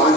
5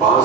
5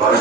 5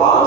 5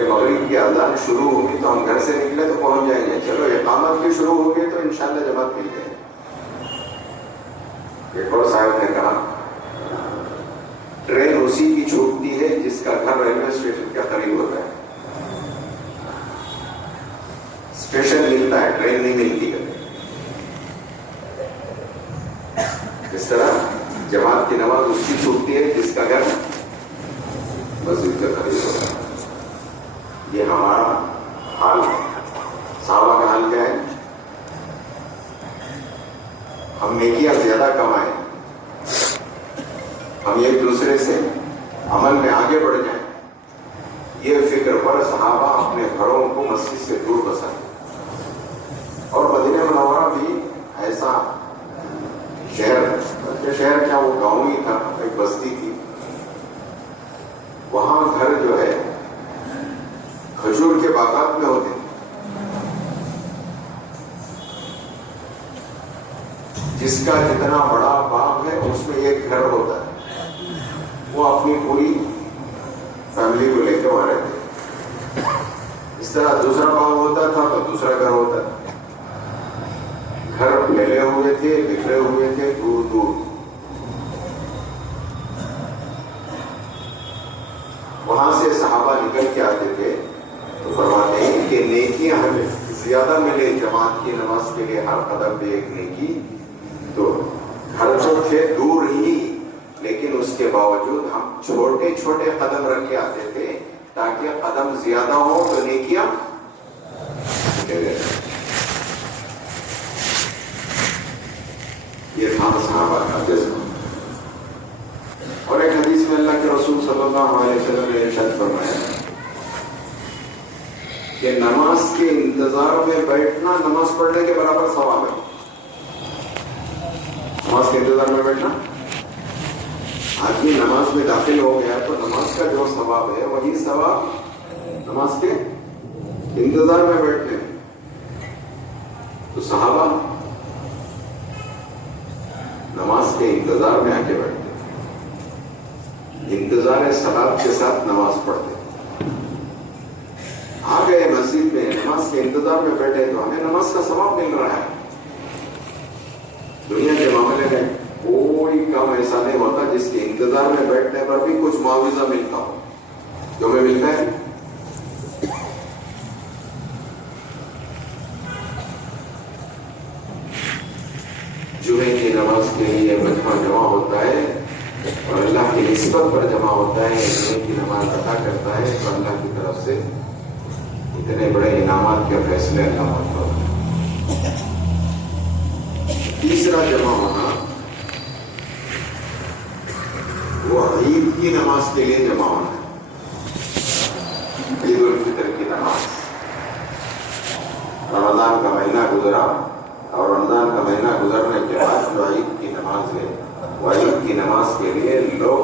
کہ مغرب کی اذان شروع ہوگی تو ہم گھر سے نکلے تو پہنچ جائیں گے، چلو اقامت کی شروع ہوگی تو انشاءاللہ جماعت مل جائے گی۔ ایک اور صاحب نے کہا ٹرین اسی کی چھوٹتی ہے جس کا گھر ریلوے اسٹیشن کے قریب ہوتا ہے۔ اسٹیشن ملتا ہے، ٹرین نہیں ملتی کبھی۔ اس طرح جماعت کی نماز اس کی چھوٹتی ہے جس کا گھر مسجد کے قریب ہوتا ہے۔ یہ ہمارا حال ہے۔ صحابہ کا حال کیا ہے؟ ہم نیکیاں زیادہ کمائیں، ہم ایک دوسرے سے عمل میں آگے بڑھ جائیں، یہ فکر پر صحابہ اپنے گھروں کو مسجد سے دور بسائے۔ اور مدینہ منورہ بھی ایسا شہر کیا وہ گاؤں ہی تھا، ایک بستی تھی، وہاں گھر جو ہے کھجور کے باغات میں ہوتے ہیں، جس کا جتنا بڑا باغ ہے اس میں ایک گھر ہوتا ہے، وہ اپنی پوری فیملی کو لے کے وہاں رہتے۔ اس طرح دوسرا باغ ہوتا تھا تو دوسرا گھر ہوتا تھا، گھر پھیلے ہوئے تھے، بکھرے ہوئے تھے دور دور۔ وہاں سے صحابہ نکل کے آتے تھے تو فرماتے ہیں کہ نیکیاں ہمیں زیادہ ملے جماعت کی نماز کے لیے، ہر قدم پہ ایک نیکی۔ تو گھر تو تھے دور ہی، لیکن اس کے باوجود ہم چھوٹے چھوٹے قدم رکھ کے آتے تھے تاکہ قدم زیادہ ہو تو نیکیاں ملے گئے۔ یہ تھا صحابہ کا جذبہ۔ اور ایک حدیث میں اللہ کے رسول صلی اللہ علیہ وسلم نے ارشاد فرمایا کہ نماز کے انتظار میں بیٹھنا نماز پڑھنے کے برابر ثواب ہے۔ نماز کے انتظار میں بیٹھنا، آدمی نماز میں داخل ہو گیا تو نماز کا جو ثواب ہے وہی ثواب نماز کے انتظار میں بیٹھنے۔ تو صحابہ نماز کے انتظار میں آ کے بیٹھتے، انتظار صلاۃ کے ساتھ نماز پڑھتے۔ آ گئے مسجد میں، نماز کے انتظار میں بیٹھے تو ہمیں نماز کا ثواب مل رہا ہے۔ دنیا کے معاملے میں کوئی کام ایسا نہیں ہوتا جس کے انتظار میں بیٹھنے پر بھی کچھ معاوضہ ملتا ہو، جو ہمیں ملتا ہے۔ جمعے کی نماز کے لیے مجمع جمع ہوتا ہے اور اللہ کی نسبت پر جمع ہوتا ہے، جمعے کی نماز ادا کرتا ہے تو اللہ کی طرف سے اتنے بڑے انعامات کے فیصلے اللہ ہوتا ہے۔ تیسرا جمع ہونا وہ عید کی نماز کے لیے جمع ہونا ہے، عید الفطر کی نماز۔ رمضان کا مہینہ گزرا اور رمضان کا مہینہ گزرنے کے بعد جو عید کی نماز ہے وہ عید کی نماز کے لیے لوگ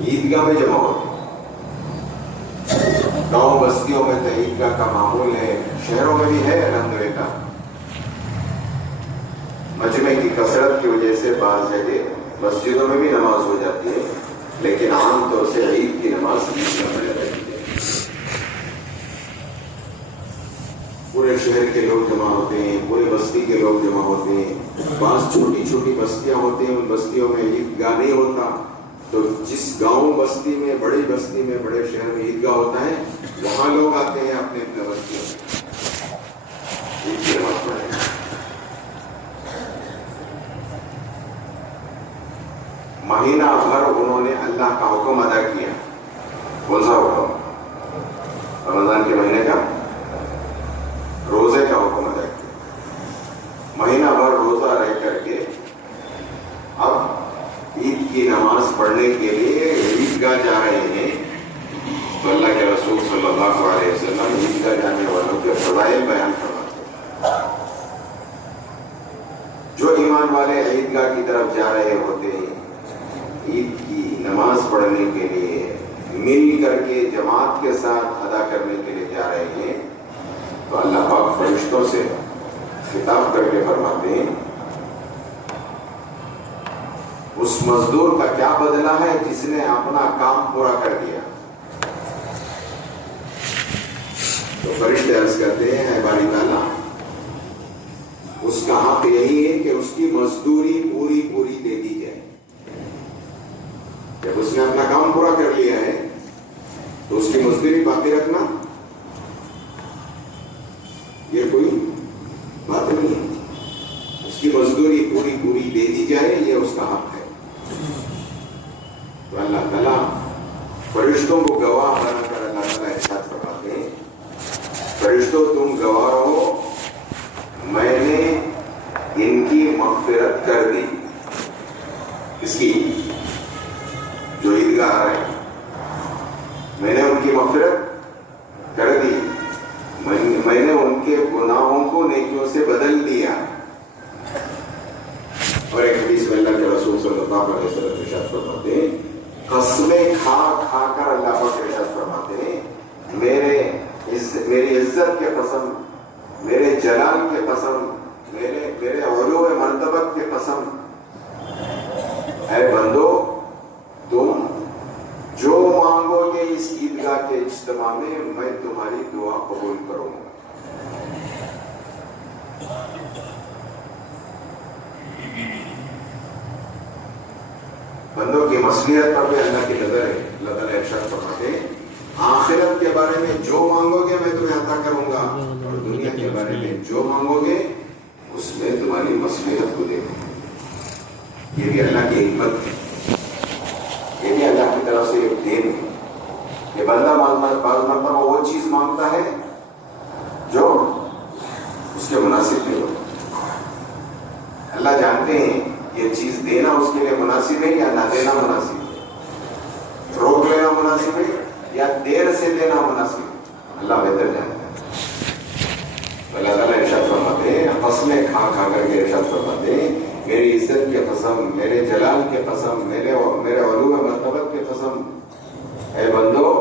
عیدگاہ میں جمع ہوتے ہیں۔ گاؤں بستیوں میں تو عیدگاہ کا معمول ہے، شہروں میں بھی ہے الحمدللہ۔ مجمع کی کثرت کی وجہ سے بعض جگہ مسجدوں میں بھی نماز ہو جاتی ہے، لیکن عام طور سے عید کی نماز عیدگاہ میں رہتی ہے۔ پورے شہر کے لوگ جمع ہوتے ہیں، پورے بستی کے لوگ جمع ہوتے ہیں۔ بعض چھوٹی چھوٹی بستیاں ہوتی ہیں، ان بستیوں میں عیدگاہ نہیں ہوتا، تو جس گاؤں بستی میں، بڑی بستی میں، بڑے شہر میں عیدگاہ ہوتا ہے، وہاں لوگ آتے ہیں اپنے اپنے بستیوں میں عید کی نماز پڑھنے۔ مہینہ بھر انہوں نے اللہ کا حکم ادا کیا۔ کون سا حکم؟ رمضان کے مہینے کا روزے کا حکم ادا کیا۔ مہینہ بھر روزہ رہ کر کے اب عید کی نماز پڑھنے کے لیے عیدگاہ جا رہے ہیں، تو اللہ کے رسول صلی اللہ علیہ وسلم عیدگاہ جانے والوں کے فضائل بیان فرماتے ہیں۔ جو ایمان والے عیدگاہ کی طرف جا رہے ہوتے ہیں عید کی نماز پڑھنے کے لیے، مل کر کے جماعت کے ساتھ ادا کرنے کے لیے جا رہے ہیں، تو اللہ پاک فرشتوں سے خطاب کر کے فرماتے ہیں اس مزدور کا کیا بدلہ ہے جس نے اپنا کام پورا کر دیا۔ فرشتے عرض کرتے ہیں اے باری تعالیٰ اس کا حق یہی ہے کہ اس کی مزدوری پوری پوری دے دی جائے. جب اس نے اپنا کام پورا کر لیا ہے تو اس کی مزدوری باقی رکھنا یہ کوئی بات نہیں ہے. اس کی مزدوری پوری پوری دے دی جائے یہ اس کا حق ہے. تو اللہ تعالیٰ فرشتوں کو گواہ بنا کر اللہ تعالیٰ ارشاد فرماتے ہیں فرشتوں تم گواہ رہو میں نے ان کی مغفرت کر دی. اس کی جو عیدگاہ آ رہے ہیں میں نے ان کی مغفرت کر دی. میں نے ان کے گناہوں کو نیکیوں سے بدل دیا. اور ایک حدیث میں اللہ کے رسول صلی اللہ علیہ وسلم ارشاد فرماتے ہیں قسمیں کھا کھا کر اللہ پاک ارشاد فرماتے ہیں میری عزت کے قسم میرے جلال کے قسم میرے علو مرتبت کے قسم اے بندو تم جو مانگو گے اس عیدگاہ کے اجتماع میں تمہاری دعا قبول کروں گا. بندوں کی مصلحت پر بھی اللہ کی نظر ہے. اللہ تعالیٰ ارشاد فرماتے ہیں آخرت کے بارے میں جو مانگو گے میں تمہیں عطا کروں گا اور دنیا کے بارے میں جو مانگو گے اس میں تمہاری مصلحت کو دے دوں. یہ بھی اللہ کی حکمت ہے. یہ بھی اللہ کی طرف سے ایک دین ہے. یہ بندہ بعض مرتبہ وہ چیز مانگتا ہے جو اس کے مناسب نہیں ہوتا. اللہ جانتے ہیں یہ چیز دینا اس کے لیے مناسب ہے یا نہ دینا مناسب ہے, روک لینا مناسب ہے یا دیر سے دینا مناسب ہے. اللہ بہتر جانتا ہے. اللہ تعالیٰ ارشاد فرماتے ہیں قسمیں کھا کھا کر کے ارشاد فرماتے ہیں میری عزت کے قسم میرے جلال کے قسم میرے علو مرتبت کے قسم اے بندو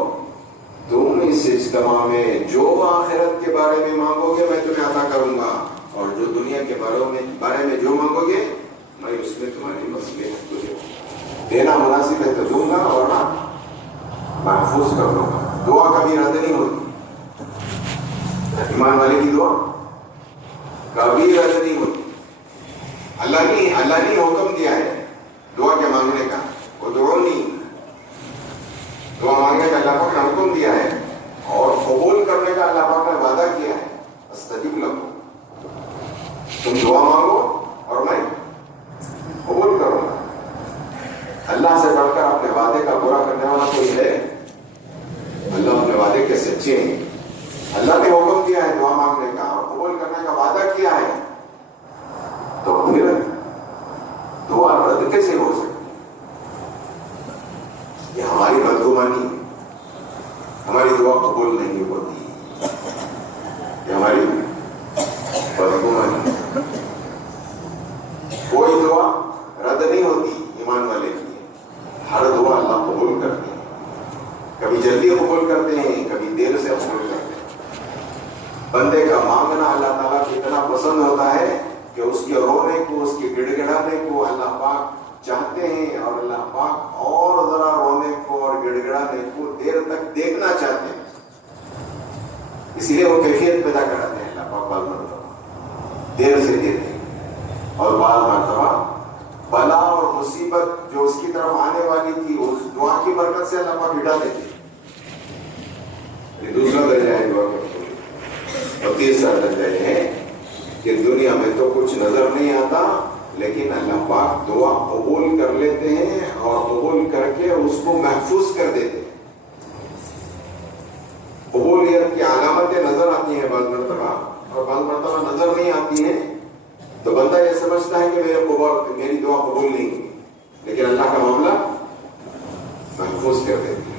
تم اس اجتماع میں جو آخرت کے بارے میں مانگو گے میں تمہیں عطا کروں گا اور جو دنیا کے بارے میں جو مانگو گے میں اس میں تمہاری مصلحت کو دینا مناسب ہے تو دوں گا اور محفوظ کر دوں گا. دعا کبھی رد نہیں ہوتی. ایمان والے کی دعا کبھی رد نہیں ہوتی. اللہ نے حکم دیا ہے دعا کے مانگنے کا. وہ دعا نہیں دعا مانگنے کا اللہ پاک نے حکم دیا ہے اور قبول کرنے کا اللہ پاک نے وعدہ کیا ہے. استجب لکم تم دعا مانگو اور میں قبول کروں گا. اللہ سے بڑھ کر اپنے وعدے کا پورا کرنے والا کوئی ہے؟ اللہ اپنے وعدے کے سچے ہیں. اللہ نے حکم دیا ہے دعا مانگنے کا اور قبول کرنے کا وعدہ کیا ہے تو پھر دعا رد کیسے ہو سکتی؟ یہ ہماری بدگمانی ہماری دعا قبول نہیں ہوتی. یہ ہماری بدگمانی. کوئی دعا رد نہیں ہوتی ایمان والے کی. ہر دعا اللہ قبول کرتے ہیں. کبھی جلدی قبول کرتے ہیں کبھی دیر سے قبول کرتے ہیں. بندے کا مانگنا اللہ تعالیٰ کو اتنا پسند ہوتا ہے کہ اس کے رونے کو اس کے گڑ گڑانے کو اللہ پاک چاہتے ہیں اور اللہ پاک اور ذرا رونے کو اور گڑ گڑانے کو دیر تک دیکھنا چاہتے ہیں. اسی لیے وہ کیفیت پیدا کراتے ہیں اللہ پاک. بعض مرتبہ دیر سے دیتے ہیں اور بعض مرتبہ بلا اور مصیبت جو اس کی طرف آنے والی تھی اس دعا کی برکت سے اللہ پاک ہٹا دیتے. یہ دوسرا درجہ ہے دعا کا. اور تیسرا درجہ یہ ہے کہ دنیا میں تو کچھ نظر نہیں آتا لیکن اللہ پاک دعا قبول کر لیتے ہیں اور قبول کر کے اس کو محفوظ کر دیتے ہیں. قبولیت کی علامتیں نظر آتی ہیں بعض مرتبہ اور بعض مرتبہ نظر نہیں آتی ہیں تو بندہ یہ سمجھتا ہے کہ میری دعا قبول نہیں ہوئی لیکن اللہ کا معاملہ محفوظ کر دیتے ہیں.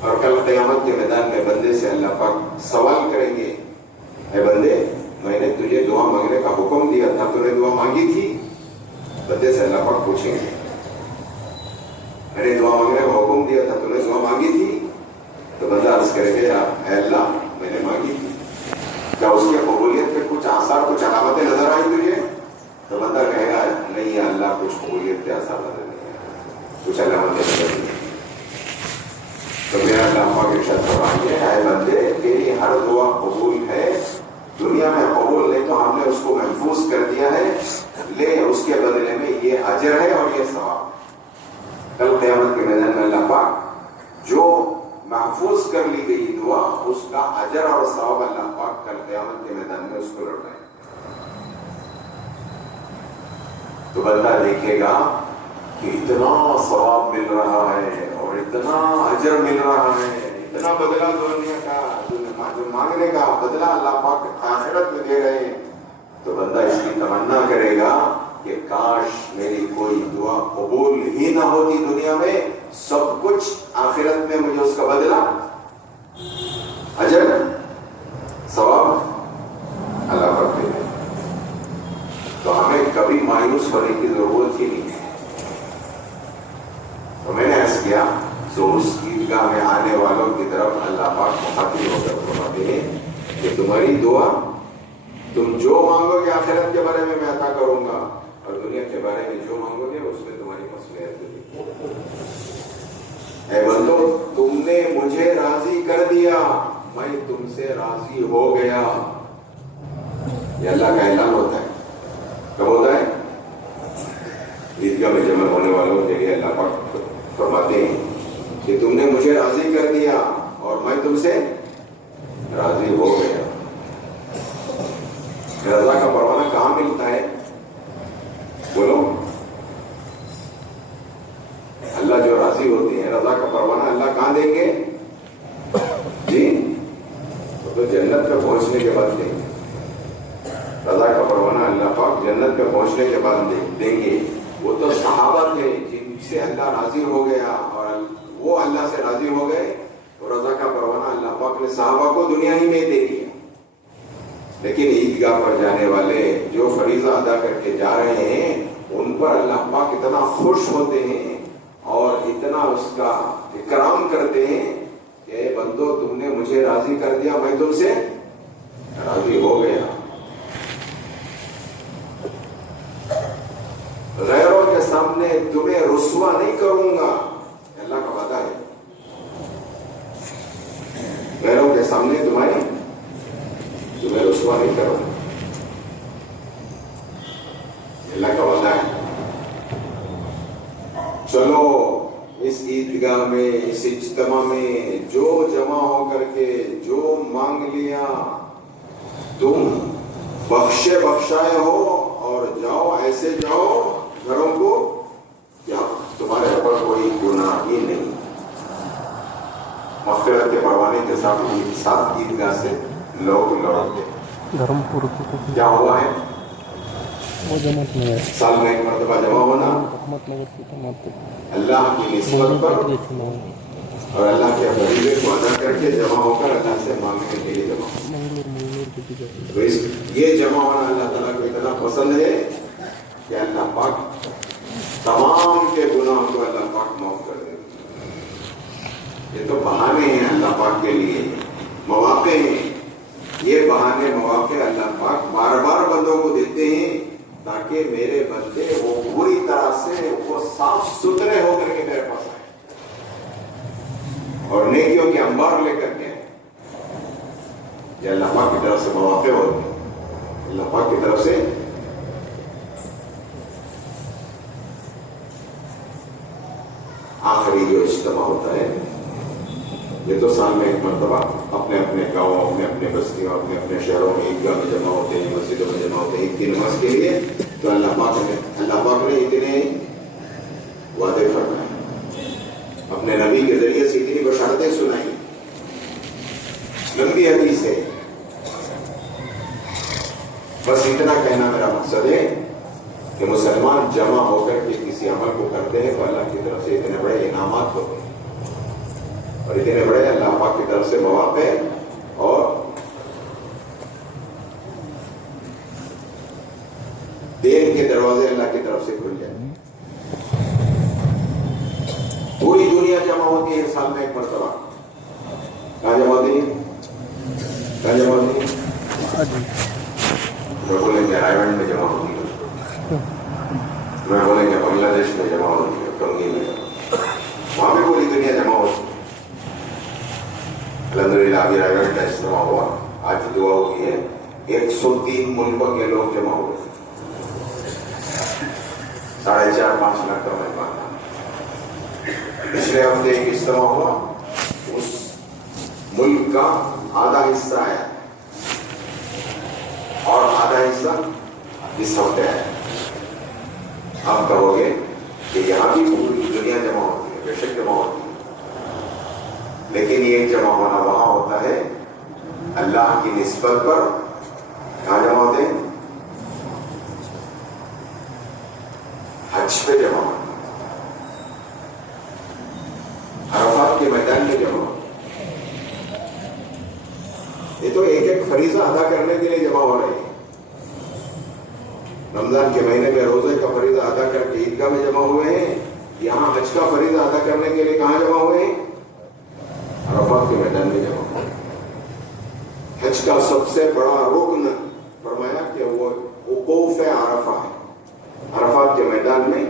اور کل قیامت کے میدان میں بندے سے اللہ پاک سوال کریں گے اے بندے میں نے تجھے دعا مانگنے کا حکم دیا تھا تو نے دعا مانگی تھی. بندے سے اللہ پاک پوچھیں گے میں نے دعا مانگنے کا حکم دیا تھا تو نے دعا مانگی تھی تو بندہ عرض کرے گا اے اللہ میں نے مانگی تھی. کیا اس کی قبولیت پہ کچھ آثار کچھ علامتیں نظر آئی تجھے؟ تو بندہ کہے گا نہیں اللہ کچھ قبولیت کے آثار نظر نہیں آئے کچھ علامتیں نظر نہیں. تو میرا اللہ پاک ارشاد فرمائیں گے اے بندے تیری ہر ہر دعا قبول ہے، دنیا میں قبول نہیں تو ہم نے اس کو محفوظ کر دیا ہے، لے اس کے بدلے میں یہ اجر ہے اور یہ ثواب ہے۔ کل قیامت کے میدان میں اللہ پاک جو محفوظ کر لی گئی دعا، اس کا اجر اور ثواب اللہ پاک کل قیامت کے میدان میں اس کو لوٹائے۔ تو بندہ دیکھے گا کہ اتنا ثواب مل رہا ہے اور اتنا اجر مل رہا ہے، اتنا بدلہ دنیا کا جو مانگنے کا بدلہ اللہ پاک آخرت میں دے رہے ہیں، تو بندہ اس کی تمنا کرے گا کہ کاش میری کوئی دعا قبول ہی نہ ہوتی دنیا میں، سب کچھ آخرت میں مجھے اس کا بدلہ اجر ثواب اللہ پاک دے دے۔ تو ہمیں کبھی مایوس ہونے کی ضرورت ہی نہیں ہے۔ تو میں نے عرض کیا تو اس عیدگاہ میں آنے والوں کی طرف اللہ پاک مخاطب ہو کر فرماتے ہیں کہ تمہاری دعا، تم جو مانگو گے آخرت کے بارے میں عطا کروں گا، اور دنیا کے بارے میں جو مانگو گے اس میں تمہاری مصلحت ہوگی۔ اے بندو، تم نے مجھے راضی کر دیا، میں تم سے راضی ہو گیا۔ یہ اللہ کا اعلان ہوتا ہے۔ کب ہوتا ہے؟ عیدگاہ میں جمع ہونے والوں کے لیے اللہ پاک فرماتے ہیں کہ تم نے مجھے راضی کر دیا اور میں تم سے راضی ہو گیا۔ رضا کا پروانہ کہاں ملتا ہے؟ بولو۔ اللہ جو راضی ہوتے ہیں، رضا کا پروانہ اللہ کہاں دیں گے؟ جی، تو جنت پہ پہنچنے کے بعد دیں گے۔ رضا کا پروانہ اللہ پاک جنت پہ پہنچنے کے بعد دیں گے۔ وہ تو صحابہ تھے جن سے اللہ راضی ہو گیا اور وہ اللہ سے راضی ہو گئے، اور رضا کا پروانہ اللہ پاک نے صحابہ کو دنیا ہی میں دے دیا۔ لیکن عیدگاہ پر جانے والے جو فریضہ ادا کر کے جا رہے ہیں، ان پر اللہ پاک اتنا خوش ہوتے ہیں اور اتنا اس کا اکرام کرتے ہیں کہ اے بندو، تم نے مجھے راضی کر دیا، میں تم سے راضی ہو گیا۔ غیروں کے سامنے تمہیں رسوا نہیں کروں گا، اللہ کا وعدہ ہے۔ غیروں کے سامنے تمہیں رسوا نہیں کروں گا، اللہ کا وعدہ ہے۔ چلو اس عیدگاہ میں، اس اجتماع میں جو جمع ہو کر کے جو مانگ لیا، تم بخشے بخشائے ہو اور جاؤ، ایسے جاؤ گھروں کو کیا تمہارے اوپر کوئی گناہ ہی نہیں۔ مغفرت کے پروانے کے ساتھ عیدگاہ سے لوگ لوٹ گئے۔ کیا ہوا ہے؟ سال میں ایک مرتبہ جمع ہونا، اللہ کی نسبت پر اور اللہ کے فریضے کو ادا کر کے جمع ہو کر اللہ سے مانگنے کے لیے جمع ہونا۔ یہ جمع ہونا اللہ تعالیٰ کو اتنا پسند ہے کہ اللہ پاک تمام کے گناہوں کو اللہ پاک معاف کر دے۔ یہ تو بہانے ہیں اللہ پاک کے لیے، مواقع ہیں۔ یہ بہانے مواقع اللہ پاک بار بار بندوں کو دیتے ہیں تاکہ میرے بندے وہ پوری طرح سے وہ صاف ستھرے ہو کر کے میرے پاس آئے اور نیکیوں کے انبار لے کر کے آئے۔ یہ اللہ پاک کی طرف سے مواقع ہوتے ہیں، اللہ پاک کی طرف سے۔ آخری جو اجتماع ہوتا ہے، یہ تو سال میں ایک مرتبہ اپنے اپنے گاؤں، اپنے اپنے بستیوں، اپنے اپنے شہروں میں عیدگاہ میں جمع ہوتے ہیں، مسجدوں میں جمع ہوتے ہیں عید کی نماز کے لیے۔ تو اللہ پاک نے اتنے وعدے فرمائے، اپنے نبی کے ذریعے سے اتنی بشارتیں سنائی، لمبی حدیث ہے۔ بس اتنا کہنا میرا مقصد ہے کہ مسلمان جمع ہو کر کے کسی عمل کو کرتے ہیں تو اللہ کی طرف سے اتنے بڑے انعامات ہوتے ہیں اور اتنے بڑے اللہ پاک کی طرف سے مواقع اور دین کے دروازے اللہ کی طرف سے کھل جائیں۔ پوری دنیا جمع ہوتی ہے سال میں ایک مرتبہ۔ کہاں جمع ہوتی ہے؟ کہاں جمع ہوتی ہے؟ میں بولیں گے رائے گنج میں جمع ہوتی ہے، میں بولیں گے بنگلہ دیش میں جمع ہوتی ہے، ٹنگی میں، وہاں بھی پوری دنیا جمع ہوتی ہے۔ الحمدللہ ابھی رائے گڑھ کا اجتماع ہوا، آج دعا ہوئی ہے، 103 ملکوں کے لوگ جمع ہوئے، 4.5-5 لاکھ کا مہمان تھا۔ پچھلے ہفتے ایک اجتماع ہوا، اس ملک کا آدھا حصہ آیا اور آدھا حصہ اس ہفتے آیا۔ آپ کہو گے کہ یہاں بھی پوری دنیا جمع ہوتی ہے، بے شک جمع ہوتی ہے، لیکن یہ جمع ہونا وہاں ہوتا ہے اللہ کی نسبت پر۔ کہاں جمع ہوتے ہیں؟ حج پہ جمع ہوتے ہیں، عرفات کے میدان میں جمع ہوتے ہیں۔ یہ تو ایک ایک فریضہ ادا کرنے کے لیے جمع ہو رہے ہیں۔ رمضان کے مہینے میں روزے کا فریضہ ادا کر کے عیدگاہ میں جمع ہوئے ہیں، یہاں حج کا فریضہ ادا کرنے کے لیے کہاں جمع ہوئے ہیں؟ عرفات کے میدان میں جمع ہوئے۔ حج کا سب سے بڑا رکن فرمایا کہ وہ وقوف عرفہ ہے، عرفات کے میدان میں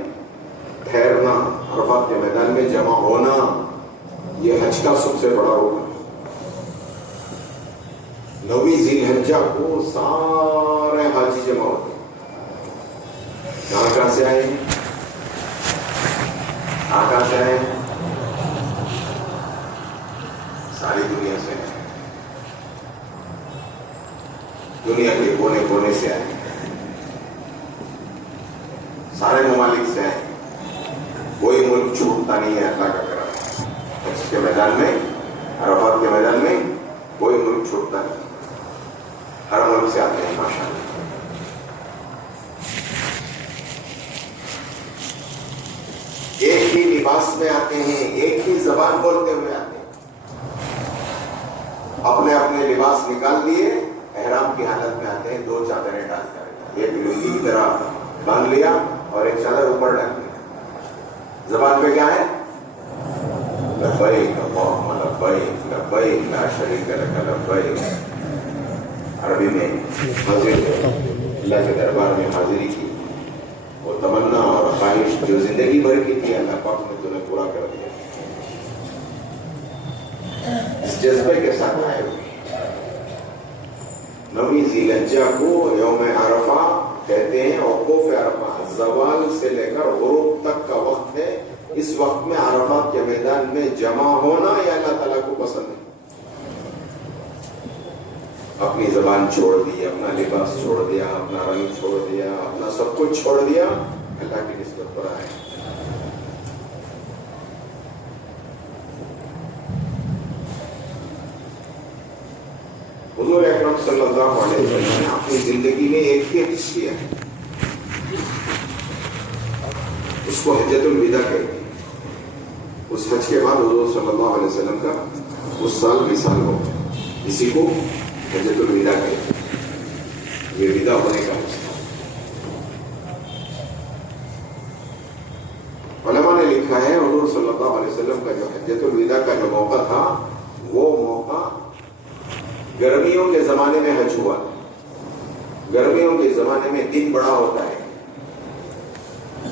ٹھہرنا، عرفات کے میدان میں جمع ہونا، یہ حج کا سب سے بڑا رکن ہے۔ 9 ذی الحجہ کو سارے حاجی جمع ہوتے ہیں۔ کہاں سے آئے ہیں؟ کہاں سے آئے ہیں؟ ساری دنیا سے آئے، دنیا کے کونے کونے سے آئے، سارے ممالک سے آئے، کوئی ملک چھوٹتا نہیں ہے اللہ کا کرم۔ حج کے میدان میں، عرفات کے میدان میں کوئی ملک چھوٹتا نہیں، ہر ملک سے آتے ہیں ماشاءاللہ۔ ایک ہی لباس میں آتے ہیں، ایک ہی زبان بولتے ہوئے آتے ہیں، اپنے اپنے لباس نکال دیے، احرام کی حالت میں آتے ہیں، 2 چادریں ڈال کر، ایک لنگی کی طرح باندھ لیا اور ایک چادر اوپر ڈال دیا۔ زبان پہ کیا ہے؟ لبیک اللہم لبیک لبیک لا شریک لک لبیک۔ عربی میں حاضر اللہ کے دربار میں حاضری کی، وہ تمنا اور خواہش جو زندگی بھر کی تھی، اللہ پاک نے تمہیں پورا کر دیا۔ اس جذبے کے ساتھ آئے ہوئے 9 ذی الحجہ کو یوم عرفہ کہتے ہیں، وقوف عرفہ زوال سے لے کر غروب تک کا وقت ہے۔ اس وقت میں عرفات کے میدان میں جمع ہونا یہ اللہ تعالیٰ کو پسند ہے۔ اپنی زبان چھوڑ دی، اپنا لباس چھوڑ دیا، اپنا رنگ چھوڑ دیا، اپنا سب کچھ چھوڑ دیا، اللہ کی نسبت پر آئے۔ حضور اکرم صلی اللہ علیہ وسلم نے اپنی زندگی میں ایک ہی حج کیا ہے، اس کو حجۃ الوداع کہتے ہیں۔ اس حج کے بعد حضور صلی اللہ علیہ وسلم کا اس سال وصال ہو گیا، اسی کو حجۃ الوداع کہتے ہیں، یہ ودا ہونے کا حج تھا۔ علماء نے لکھا ہے حضور صلی اللہ علیہ وسلم کا جو حجۃ الوداع کا جو موقع تھا، وہ موقع گرمیوں کے زمانے میں حج ہوا۔ گرمیوں کے زمانے میں دن بڑا ہوتا ہے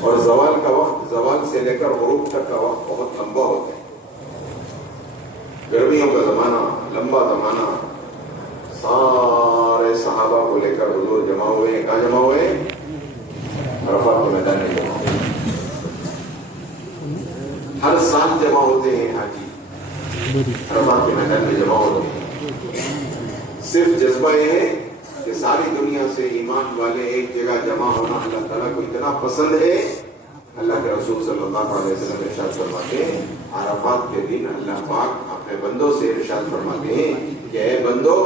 اور زوال کا وقت، زوال سے لے کر غروب تک کا وقت بہت لمبا ہوتا ہے۔ گرمیوں کا زمانہ، لمبا زمانہ، سارے صحابہ کو لے کر حضور جمع ہوئے ہیں۔ کہاں جمع ہوئے ہیں؟ عرفات کے میدان میں جمع ہوئے۔ ہر سال جمع ہوتے ہیں حاجی، عرفات کے میدان میں جمع ہوتے ہیں۔ صرف جذبہ یہ ہے کہ ساری دنیا سے ایمان والے ایک جگہ جمع ہونا اللہ تعالیٰ کو اتنا پسند ہے۔ اللہ کے رسول صلی اللہ علیہ وسلم ارشاد فرماتے ہیں، عرفات کے دن اللہ پاک اپنے بندوں سے ارشاد فرماتے ہیں کہ اے بندو،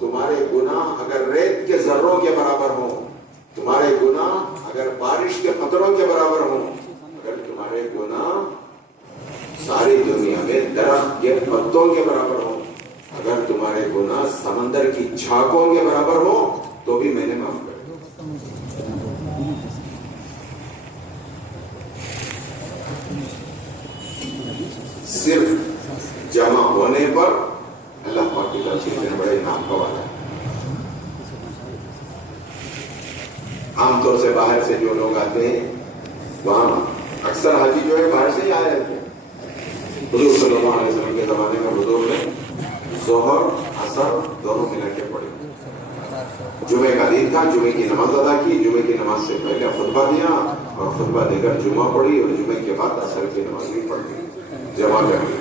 تمہارے گناہ اگر ریت کے ذروں کے برابر ہوں، تمہارے گناہ اگر بارش کے قطروں کے برابر ہوں، اگر تمہارے گناہ ساری دنیا میں درخت کے پتوں کے برابر ہوں، اگر تمہارے گناہ سمندر کی جھاگوں کے برابر ہو تو بھی میں نے معاف کر دیا۔ صرف جمع ہونے پر اللہ پاک کی طرف سے بڑے انعام کا وعدہ ہے۔ عام طور سے باہر سے جو لوگ آتے ہیں، وہاں اکثر حاجی جو ہے باہر سے ہی آئے رہتے ہیں۔ حضور صلی اللہ علیہ وسلم کے زمانے میں حضور نے ظہر اثر دونوں ملا کے پڑھی. جمعے کا دن تھا, جمعے کی نماز ادا کی, جمعے کی نماز سے پہلے خطبہ دیا اور خطبہ دے کر جمعہ پڑھی اور جمعے کے بعد اثر کی نماز بھی پڑھ لی, جمع کر لی.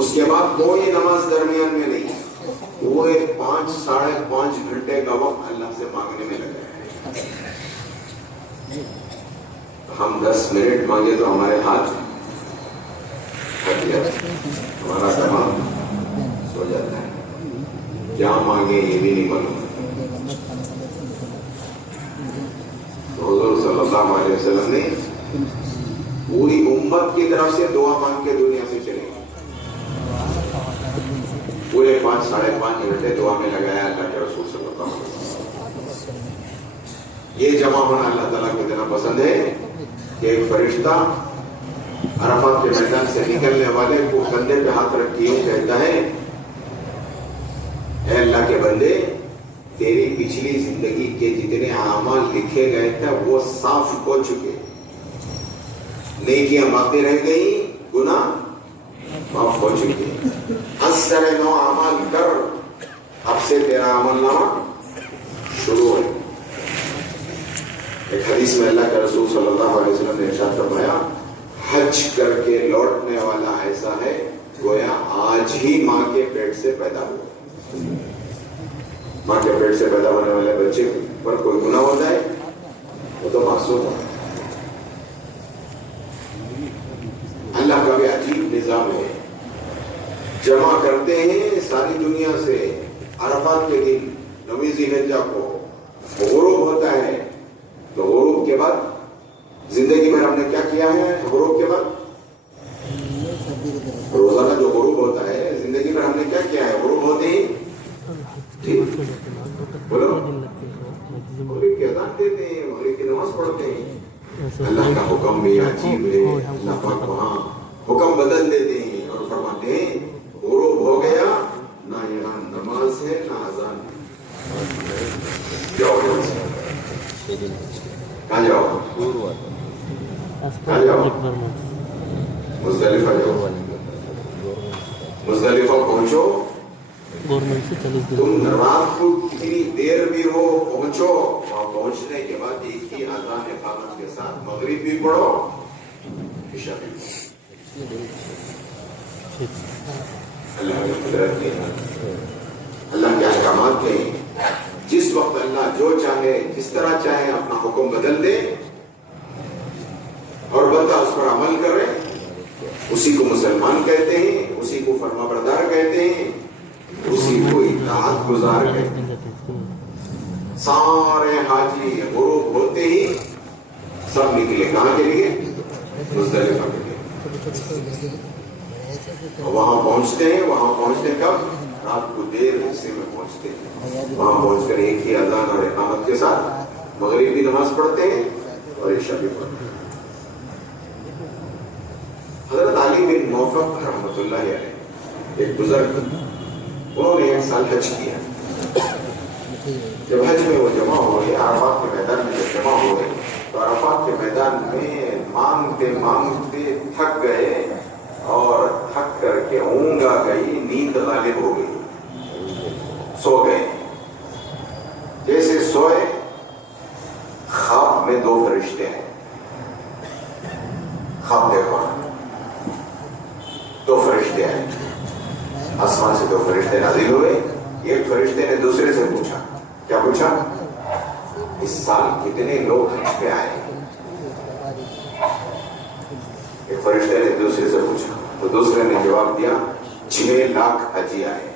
اس کے بعد کوئی نماز درمیان میں نہیں, پورے 5-5.5 گھنٹے کا وقت اللہ سے مانگنے میں لگا ہے. ہم 10 منٹ مانگے تو ہمارے ہاتھ تھک جاتا ہے, ہمارا دماغ سو جاتا ہے, کیا مانگے یہ بھی نہیں معلوم. حضور صلی اللہ علیہ وسلم نے پوری امت کی طرف سے دعا مانگ کے دنیا سے چلے, پورے 5-5.5 گھنٹے دعا میں لگایا اللہ کے رسول صلی اللہ علیہ وسلم. یہ جمع ہونا اللہ تعالیٰ کو اتنا پسند ہے کہ ایک فرشتہ عرفات کے میدان سے نکلنے والے کو کندھے پہ ہاتھ رکھ کے کہتا ہے, اے اللہ کے بندے, تیری پچھلی زندگی کے جتنے اعمال لکھے گئے تھے وہ صاف ہو چکے, نیکیاں باقی رہ گئی, گناہ معاف ہو چکے. اثر نو اعمال کر, اب سے تیرا عمل نامہ شروع ہے. ایک حدیث میں اللہ کے رسول صلی اللہ علیہ وسلم نے ارشاد فرمایا, حج کر کے لوٹنے والا ایسا ہے گویا آج ہی ماں کے پیٹ سے پیدا ہوا. ماں کے پیٹ سے پیدا ہونے والے بچے پر کوئی گناہ ہوتا ہے وہ تو معصوم ہے. اللہ کا بھی عجیب نظام ہے, جمع کرتے ہیں ساری دنیا سے. عرفات کے دن 9 ذی الحجہ کو غروب ہوتا ہے, تو غروب کے بعد زندگی میں ہم نے کیا کیا ہے؟ غروب کے بعد روزانہ جو غروب ہوتا ہے زندگی میں ہم نے کیا کیا ہے؟ غروب ہوتے ہی بولو مغرب کی اذان دیتے ہیں, مغرب کی نماز پڑھتے ہیں. اللہ کا حکم بھی عجیب ہے, اللہ پاک وہاں حکم بدل دیتے ہیں اور فرماتے ہیں غروب ہو گیا, نہ یہاں نماز ہے نہ اذان ہے, جاؤ کہاں جاؤ, کہاں جاؤ, مزدلفہ جاؤ. مزدلفہ پہنچو, تم رات کو کتنی دیر بھی ہو پہنچو, وہاں پہنچنے کے بعد ایک ہی اذان اقامت کے ساتھ مغرب بھی پڑھو, عشاء بھی پڑھو. اللہ کی قدرت کے, اللہ کے احکامات کے, جس وقت اللہ جو چاہے جس طرح چاہے اپنا حکم بدل دے اور بندہ اس پر عمل کرے, اسی کو مسلمان کہتے ہیں, اسی کو فرما بردار کہتے ہیں, اسی کو اطاعت گزار کہتے ہیں. سارے حاجی غروب ہوتے ہی سب نکلے کہاں کے لیے؟ مزدلفہ کے لیے. وہاں پہنچتے ہیں, وہاں پہنچنے کب؟ رات کو دیر حصے میں پہنچتے ہیں. وہاں پہنچ کر ایک ہی اذان اور اقامت کے ساتھ مغرب کی نماز پڑھتے ہیں اور عشاء بھی پڑھتے ہیں. حضرت علی بن موفق رحمۃ اللہ علیہ ایک بزرگ, انہوں نے 1 سال حج کیا. جب حج میں وہ جمع ہوئے, عرفات کے میدان میں جب جمع ہوئے تو عرفات کے میدان میں مانگتے مانگتے تھک گئے اور تھک کر کے اونگ آ گئی, نیند غالب ہو گئی, سو گئے. جیسے سوئے خواب میں 2 فرشتے ہیں, خواب دیکھو 2 فرشتے ہیں, آسمان سے 2 فرشتے نازل ہوئے. ایک فرشتے نے دوسرے سے پوچھا, کیا پوچھا؟ اس سال کتنے لوگ حج پہ آئے؟ ایک فرشتے نے دوسرے سے پوچھا تو دوسرے نے جواب دیا 6 لاکھ حجی آئے.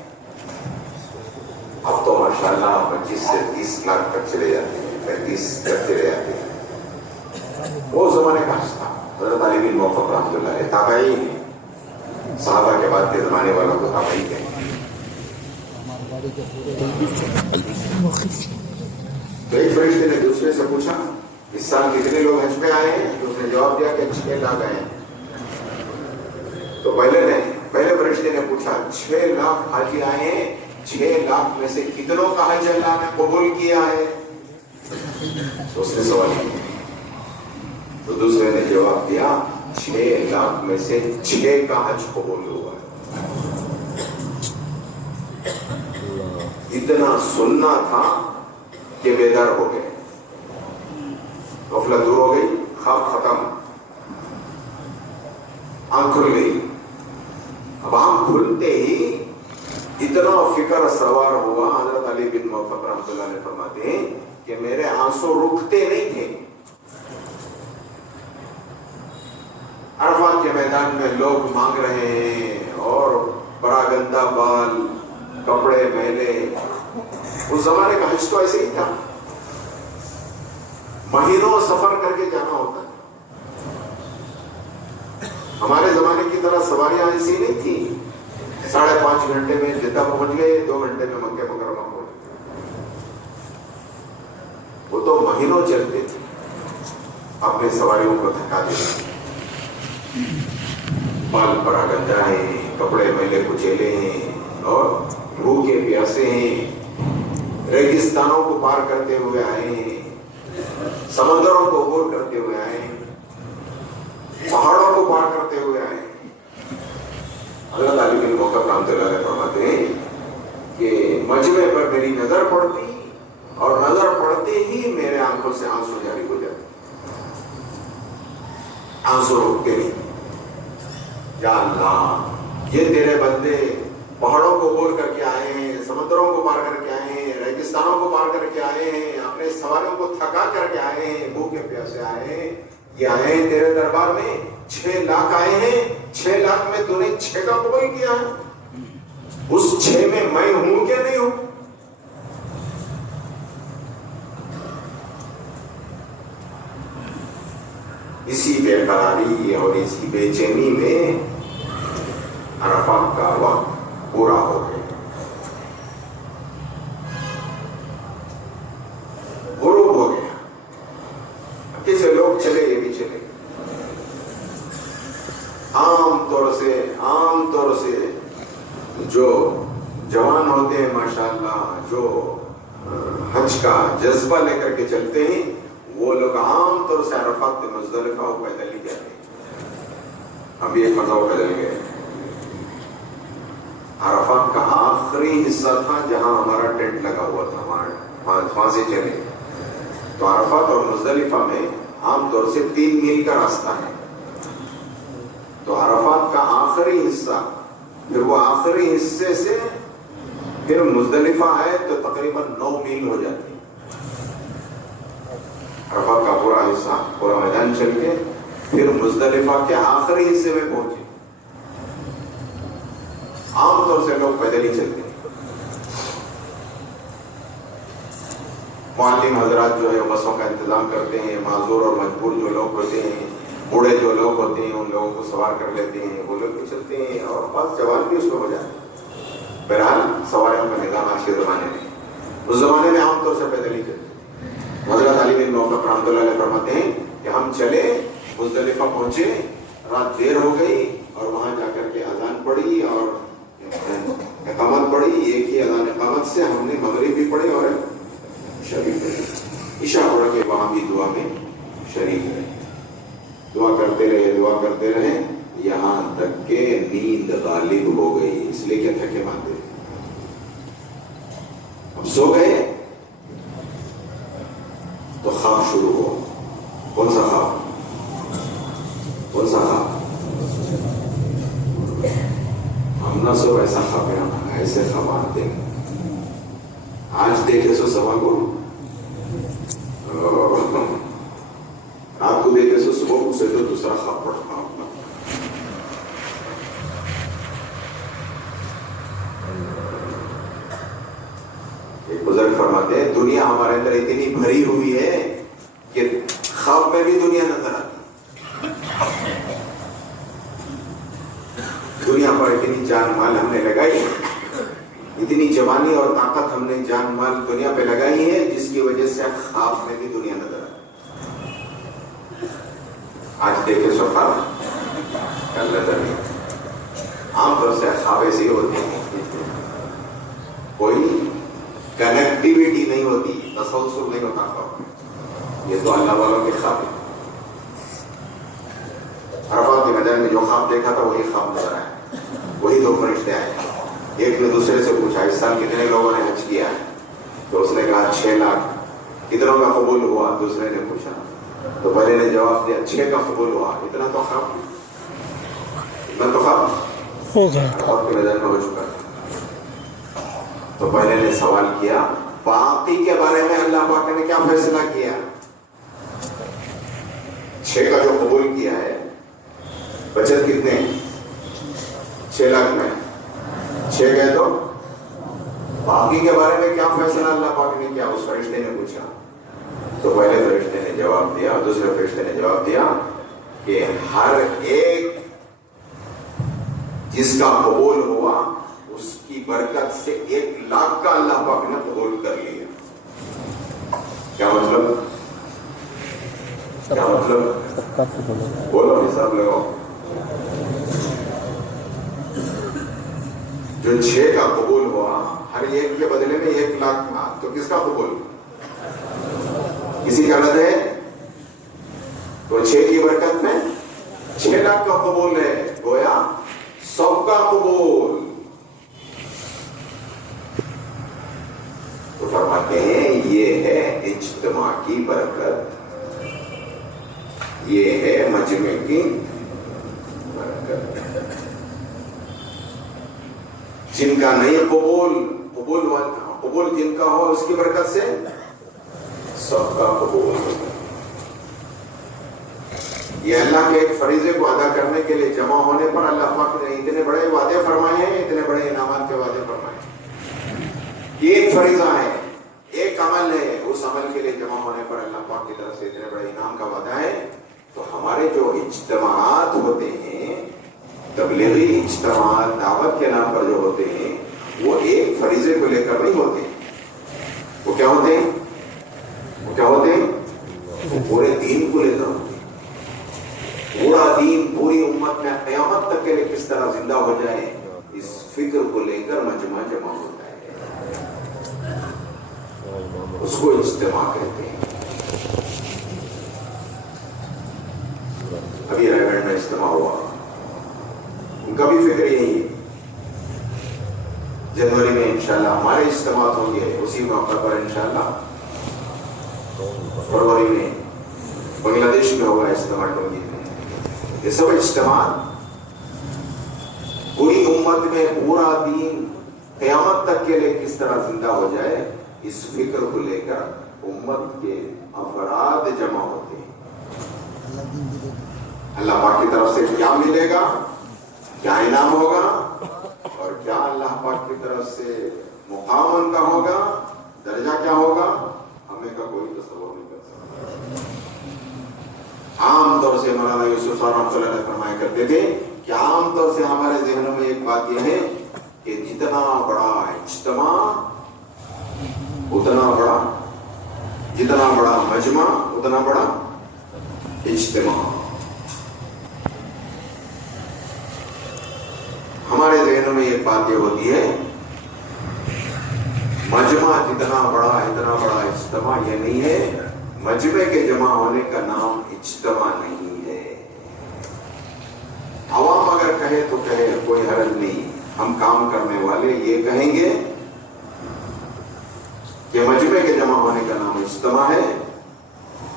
اب تو ماشاءاللہ 25 سے 30 لاکھ تک چلے جاتے ہیں, 35 تک چلے جاتے ہیں. وہ زمانے کا حج تھا. حضرت علی بن موفق رحمۃ اللہ علیہ تابعی ہیں, صحابہ کے بعد کے زمانے والوں کو تابعی کہیں. تو ایک فرشتے نے دوسرے سے پوچھا اس سال کتنے لوگ حج پہ آئے ہیں؟ تو اس نے جواب دیا کہ 6 لاکھ آئے ہیں. تو پہلے فرشتے نے پوچھا 6 لاکھ حاجی آئے ہیں, 6 لاکھ میں سے کتنوں کا حج اللہ نے قبول کیا ہے؟ تو اس نے سوال کیا. تو دوسرے نے جواب دیا 6 لاکھ میں سے 6 کا حج قبول ہوا ہے. اتنا سننا تھا کہ بیدار ہو گئے، غفلت دور ہو گئی، خواب ختم، آنکھ کھل گئی. اب آنکھ کھلتے ہی اتنا فکر سوار ہوا. حضرت علی بن موفق رحمۃ اللہ علیہ فرماتے ہیں کہ میرے آنسو رکتے نہیں تھے. عرفات کے میدان میں لوگ مانگ رہے ہیں اور بڑا گندا بال، کپڑے میلے. اس زمانے کا حج تو ایسے ہی تھا، مہینوں سفر کر کے جانا ہوتا ہے. ہمارے زمانے کی طرح سواریاں ایسی نہیں تھی. 5.5 گھنٹے میں جدہ پہنچ گئے، 2 گھنٹے میں مکہ مکرمہ پہنچ گئے. وہ تو مہینوں چلتے تھے، اپنی سواریوں کو تھکا دیتے. بال بڑا گندا ہے، کپڑے میلے کچیلے ہیں اور بھوکے پیاسے ہیں. ریگستانوں کو پار کرتے ہوئے آئے ہیں، سمندروں کو عبور کرتے ہوئے آئے ہیں، پہاڑوں کو پار کرتے ہوئے آئے ہیں. حضرت علی بن موقف رحمۃ اللہ علیہ فرماتے ہیں کہ مجمع پر میری نظر پڑتی اور نظر پڑتے ہی میرے آنکھوں سے آنسو جاری ہو جاتے، آنسو رکتے نہیں. یا اللہ، یہ تیرے بندے پہاڑوں کو عبور کر کے آئے ہیں، سمندروں کو پار کر کے آئے ہیں، ریگستانوں کو پار کر کے آئے ہیں، اپنے سواریوں کو تھکا کر کے آئے ہیں، بھوکے پیاسے آئے ہیں. یہ آئے ہیں تیرے دربار میں، 6 لاکھ آئے ہیں. 6 لاکھ میں تو نے 6 کا قبول کیا ہے. اس 6 میں ہوں کہ نہیں ہوں؟ اسی بے قراری اور اسی بے چینی میں عرفات کا وقت پورا ہو گیا. غروب ہو گیا. کسی لوگ چلے، یہ بھی چلے. عام طور سے جو جوان ہوتے ہیں ماشاءاللہ، جو حج کا جذبہ لے کر کے چلتے ہیں، وہ لوگ عام طور سے عرفات کے مزدلفہ کو پیدل ہی جاتے ہیں. ابھی ایک مرتبہ پیدل گئے. عرفات کا آخری حصہ تھا جہاں ہمارا ٹینٹ لگا ہوا تھا، وہاں سے چلے. تو عرفات اور مزدلفہ میں عام طور سے 3 میل کا راستہ ہے. تو عرفات کا آخری حصہ، پھر وہ آخری حصے سے پھر مزدلفہ ہے تو تقریباً 9 میل ہو جاتی ہے. عرفات کا پورا حصہ، پورا میدان چل کے پھر مزدلفہ کے آخری حصے میں پہنچے. عام طور سے لوگ پیدل ہی چلتے ہیں. معلم حضرات جو ہے بسوں کا انتظام کرتے ہیں. معذور اور مجبور جو لوگ ہوتے ہیں، بوڑھے جو لوگ ہوتے ہیں، ان لوگوں کو سوار کر لیتے ہیں، وہ لوگ بھی چلتے ہیں اور بعض جوان بھی اس میں ہو جاتے ہیں. بہرحال سواریوں کا نظام آج کے زمانے میں، اس زمانے میں عام طور سے پیدل ہی چلتے. حضرت علی بن موقف رحمۃ اللہ علیہ فرماتے ہیں کہ ہم چلے، مزدلفہ پہنچے، رات دیر ہو گئی اور وہاں جا کر کے اذان پڑھی اور اقامت پڑھی. ایک ہی اذان اقامت سے ہم نے مغرب بھی پڑھی اور عشاء بھی پڑھی. عشاء پڑھ کے وہاں بھی دعا میں شریک رہے. دعا کرتے رہے یہاں تک کہ نیند غالب ہو گئی. اس لیے کہ تھکے ماندے اب سو گئے تو خواب شروع ہوا. کون سا خواب؟ ہم نہ سو ایسا خواب ہے. ایسے خواب آتے ہیں. آج دیکھے سو سوا کو، رات کو دیکھے سو صبح کو سے تو دوسرا خواب پڑتا. ایک بزرگ فرماتے ہیں دنیا ہمارے اندر اتنی بھری ہوئی ہے کہ خواب میں بھی دنیا نظر آتی. دنیا پر اتنی جان مال ہم نے لگائی، اتنی جوانی اور طاقت ہم نے جان مال دنیا پہ لگائی ہے، جس کی وجہ سے خواب میں بھی دنیا نظر آتی. آج دیکھے سو خواب کل نظر نہیں. عام طور سے خواب ایسے ہی ہوتے ہیں، کوئی کنیکٹیویٹی نہیں ہوتی، تسلسل نہیں ہوتا خواب. یہ تو اللہ والوں کے خواب ہے. عرفات کے میدان میں جو خواب دیکھا تھا وہی خواب نظر آیا. وہی 2 فرشتے آئے ایک نے دوسرے سے پوچھا اس سال کتنے لوگوں نے حج کیا ہے؟ تو اس نے کہا 6 لاکھ. کتنوں کا قبول ہوا؟ دوسرے نے پوچھا. تو پہلے نے جواب دیا 6 کا قبول ہوا. اتنا تو خواب آپ کی نظر میں ہو چکا ہے. تو پہلے نے سوال کیا باقی کے بارے میں اللہ پاک نے کیا فیصلہ کیا؟ 6 کا جو قبول کیا ہے بچت کتنے؟ 6 لاکھ میں 6 گئے تو باقی کے بارے میں کیا فیصلہ اللہ پاک نے کیا؟ اس فرشتے نے پوچھا. تو پہلے فرشتے نے جواب دیا اور دوسرے فرشتے نے جواب دیا کہ ہر ایک جس کا قبول ہوا اس کی برکت سے 1 لاکھ کا اللہ پاک نے قبول کر لیا. کیا مطلب؟ کیا مطلب؟ بولو حساب لگاؤ. جو 6 کا قبول ہوا ہر ایک کے بدلے میں 1 لاکھ کا، تو کس کا قبول؟ کسی کا رد ہے تو 6 کی برکت میں 6 لاکھ کا قبول ہے. گویا سب کا قبول. تو فرماتے ہیں یہ ہے اجتماع کی برکت، یہ ہے مجمع کی برکت. جن کا نہیں قبول جن کا ہو اس کی برکت سے سب کا قبول ہوتا ہے. یہ اللہ کے ایک فریضے کو ادا کرنے کے لیے جمع ہونے پر اللہ پاک نے اتنے بڑے وعدے فرمائے ہیں، اتنے بڑے انعامات کے وعدے فرمائے ہیں. یہ ایک فریضہ ہے، ایک عمل ہے، اس عمل کے لیے جمع ہونے پر اللہ پاک کی طرف سے اتنے بڑے انعام کا وعدہ ہے. تو ہمارے جو اجتماعات ہوتے ہیں، تبلیغی اجتماعات دعوت کے نام پر جو ہوتے ہیں، وہ ایک فریضے کو لے کر نہیں ہوتے. وہ کیا ہوتے ہیں؟ وہ کیا ہوتے ہیں؟ وہ پورے دین کو لے کر ہوتے ہیں. پورا دین پوری امت میں قیامت تک کے لیے کس طرح زندہ ہو جائے اس فکر کو لے کر مجمع جمع ہوتا ہے. اس کو اجتماع کہتے ہیں. ابھی رائے میں اجتماع ہوا، ان کا بھی فکر یہی ہے. جنوری میں انشاءاللہ ہمارے اجتماع ہوں گے، اسی موقع پر انشاءاللہ فروری میں بنگلہ دیش میں ہوگا اجتماع ٹونگی میں. یہ سب اجتماع پوری امت میں پورا دین قیامت تک کے لیے کس طرح زندہ ہو جائے اس فکر کو لے کر امت کے افراد جمع ہوتے ہیں. اللہ پاک کی طرف سے کیا ملے گا، کیا انعام ہوگا، اور کیا اللہ پاک کی طرف سے مقام ان کا ہوگا، درجہ کیا ہوگا، ہمیں کا کوئی تصور نہیں کر سکتا. عام طور سے مولانا یوسف صاحب رحمۃ اللہ علیہ فرمایا کرتے تھے کہ عام طور سے ہمارے ذہنوں میں ایک بات یہ ہے کہ جتنا بڑا اجتماع اتنا بڑا، جتنا بڑا مجمع اتنا بڑا اجتماع. ہمارے ذہنوں میں ایک بات یہ ہوتی ہے مجمع جتنا بڑا اتنا بڑا اجتماع. یہ نہیں ہے. مجمع کے جمع ہونے کا نام اجتماع نہیں ہے. عوام اگر کہے تو کہے، کوئی حرج نہیں. ہم کام کرنے والے یہ کہیں گے کہ مجمع کے جمع ہونے کا نام اجتماع ہے،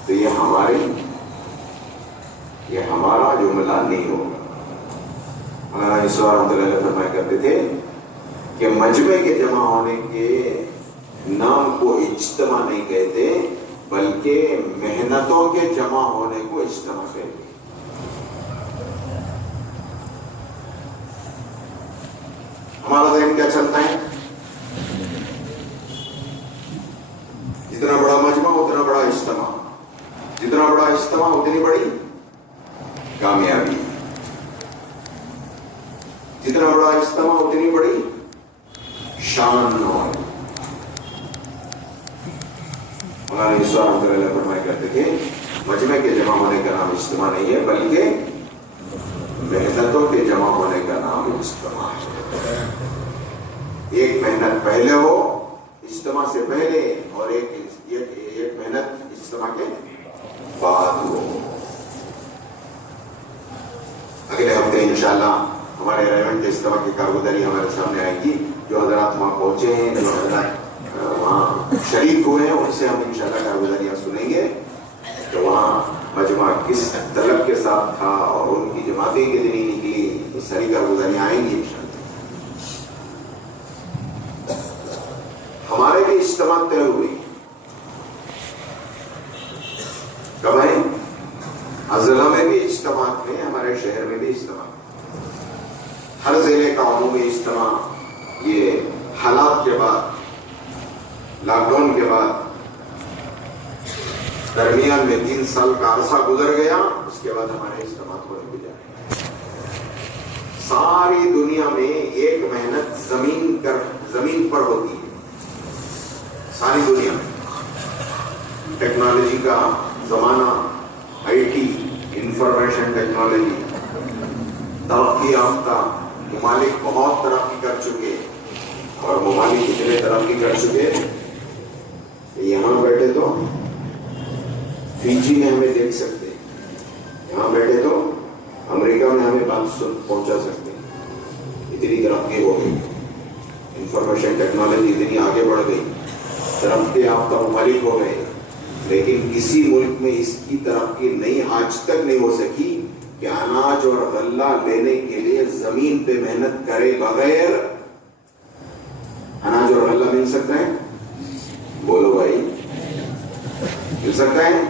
تو یہ ہمارا جملہ نہیں ہوگا. مولانا یوسف رحمۃ اللہ علیہ فرمایا کرتے تھے کہ مجمع کے جمع ہونے کے نام کو اجتماع نہیں کہتے، بلکہ محنتوں کے جمع ہونے کو اجتماع کہتے. ہمارا ذہن کیا چلتا ہے؟ جتنا بڑا مجمع اتنا بڑا اجتماع، جتنا بڑا اجتماع اتنی بڑی کامیابی، جتنا بڑا اجتماع اتنی بڑی شان. اور مولانا یوسف رحمۃ اللہ علیہ فرمایا کرتے تھے مجمع کے جمع ہونے کا نام اجتماع نہیں ہے، بلکہ محنتوں کے جمع ہونے کا نام اجتماع ہے. ایک محنت پہلے ہو اجتماع سے پہلے، اور ایک محنت اجتماع کے بعد ہو. اگلے ہفتے انشاءاللہ ہمارے ریونٹ کے اجتماع کی کارگزاری ہمارے سامنے آئے گی. جو حضرات وہاں پہنچے ہیں، جو حضرات وہاں شریک ہوئے ہیں، ان سے ہم انشاءاللہ کارگزاریاں سنیں گے کہ وہاں مجمع کس طلب کے ساتھ تھا اور ان کی جماعتیں کتنی نکلی، تو ساری کارگزاریاں آئیں گی انشاءاللہ۔ ہمارے بھی اجتماع طے ہوئی، کب ہے؟ اضلاع میں بھی اجتماع ہیں، ہمارے شہر میں بھی اجتماع، ہر ضلع کا عمومی اجتماع۔ یہ حالات کے بعد، لاک ڈاؤن کے بعد درمیان میں 3 سال کا عرصہ گزر گیا، اس کے بعد ہمارے اجتماع ہونے کو جا رہے ہیں۔ ساری دنیا میں ایک محنت زمین پر ہوتی ہے، ساری دنیا میں۔ ٹیکنالوجی کا زمانہ، آئی ٹی، انفارمیشن ٹیکنالوجی، ترقی یافتہ ممالک بہت ترقی کر چکے، اور ممالک اتنے ترقی کر چکے کہ یہاں بیٹھے تو فیجی میں ہمیں دیکھ سکتے ہیں، یہاں بیٹھے تو امریکہ میں ہمیں بات پہنچا سکتے ہیں۔ اتنی ترقی ہو گئی، انفارمیشن ٹیکنالوجی اتنی آگے بڑھ گئی، ترقی یافتہ ممالک ہو گئے، لیکن کسی ملک میں اس کی ترقی آج تک نہیں ہو سکی کہ اناج اور غلہ لینے کے لیے زمین پہ محنت کرے بغیر اناج اور غلہ مل سکتا ہے؟ بولو بھائی، مل سکتا ہے؟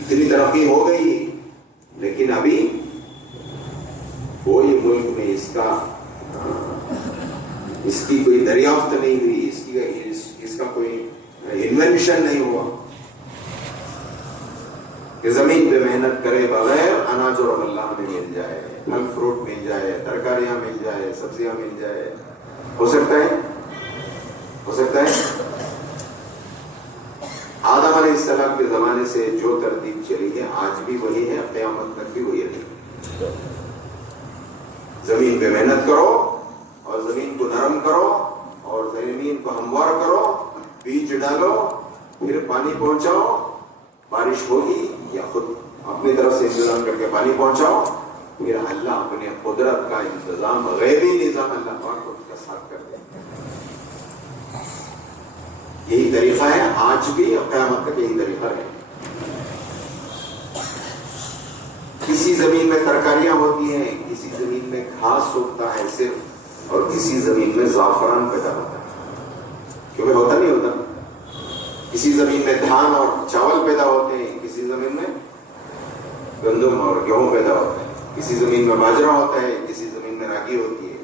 اتنی ترقی ہو گئی، لیکن ابھی کوئی ملک میں اس کی کوئی دریافت نہیں ہوئی، اس کا کوئی انوینشن نہیں ہوا کہ زمین پہ محنت کرے بغیر اناج اور غلہ ہمیں مل جائے، پھل فروٹ مل جائے، ترکاریاں مل جائے، سبزیاں مل جائے۔ ہو سکتا ہے؟ ہو سکتا ہے؟ آدم علیہ السلام کے زمانے سے جو ترتیب چلی ہے آج بھی وہی ہے، قیامت تک بھی وہی رہے۔ زمین پہ محنت کرو اور زمین کو نرم کرو اور زمین کو ہموار کرو، بیج ڈالو، پھر پانی پہنچاؤ، بارش ہوگی یا خود اپنی طرف سے انتظام کر کے پانی پہنچاؤ، پھر اللہ اپنے قدرت کا انتظام، غیبی نظام اللہ پاک اس کا ساتھ کر دے۔ یہی طریقہ ہے آج بھی اور قیامت تک یہی طریقہ ہے۔ کسی زمین میں ترکاریاں ہوتی ہیں، کسی زمین میں گھاس اگتا ہے صرف، اور کسی زمین میں زعفران پیدا ہوتا ہے، کیونکہ ہوتا نہیں ہوتا۔ کسی زمین میں دھان اور چاول پیدا ہوتے ہیں، کسی زمین میں گندم اور گیہوں پیدا ہوتے ہیں، کسی زمین میں باجرہ ہوتا ہے، کسی زمین میں راگی ہوتی ہے،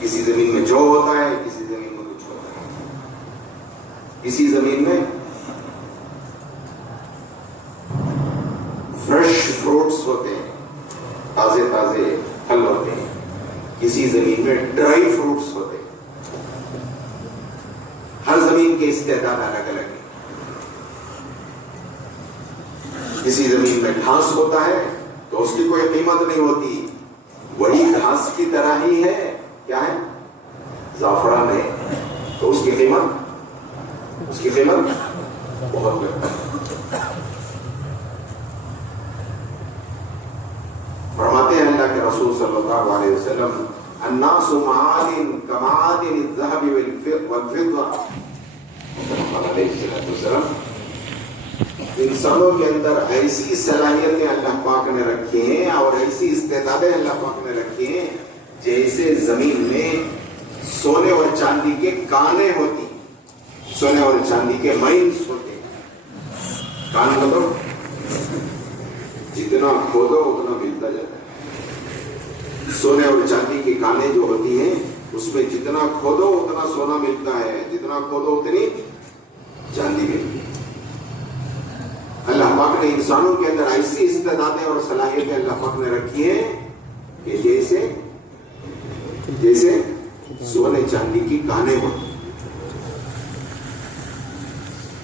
کسی زمین میں جو ہوتا ہے، کسی زمین میں کچھ ہوتا ہے، کسی زمین میں فریش فروٹس ہوتے ہیں، تازے تازے پھل ہوتے ہیں، کسی زمین میں ڈرائی فروٹس ہوتے ہیں۔ ہر زمین کے استعداد الگ الگ ہیں۔ کسی زمین میں گھاس ہوتا ہے تو اس کی کوئی قیمت نہیں ہوتی، وہی گھاس کی طرح ہی ہے، کیا ہے؟ زعفران ہے، تو اس کی قیمت بہت ہے۔ فرماتے ہیں اللہ کے رسول صلی اللہ علیہ وسلم، الناس معادن کمعادن الذهب والفضة۔ انسانوں کے اندر ایسی صلاحیتیں اللہ پاک نے رکھی ہیں اور ایسی استعدادیں اللہ پاک نے رکھی ہیں جیسے زمین میں سونے اور چاندی کے کانے ہوتی، سونے اور چاندی کے مائنز ہوتے۔ کان مطلب جتنا کھودو اتنا ملتا جاتا ہے۔ سونے اور چاندی کی کانیں جو ہوتی ہیں اس میں جتنا کھودو اتنا سونا ملتا ہے، جتنا کھودو اتنی چاندی ملتی ہے۔ اللہ پاک نے انسانوں کے اندر ایسی استعدادیں اور صلاحیتیں اللہ پاک نے رکھی ہیں کہ جیسے سونے چاندی کی کانیں ہوتی۔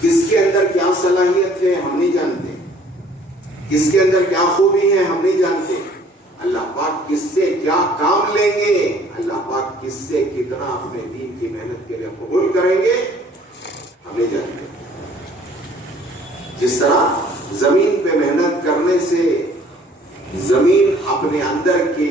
کس کے اندر کیا صلاحیت ہے ہم نہیں جانتے، کس کے اندر کیا خوبی ہے ہم نہیں جانتے، اللہ پاک کس سے کیا کام لیں گے، اللہ پاک کس سے کتنا اپنے دین کی محنت کے لیے قبول کریں گے ہم نہیں جانتے۔ جس طرح زمین پہ محنت کرنے سے زمین اپنے اندر کے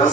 10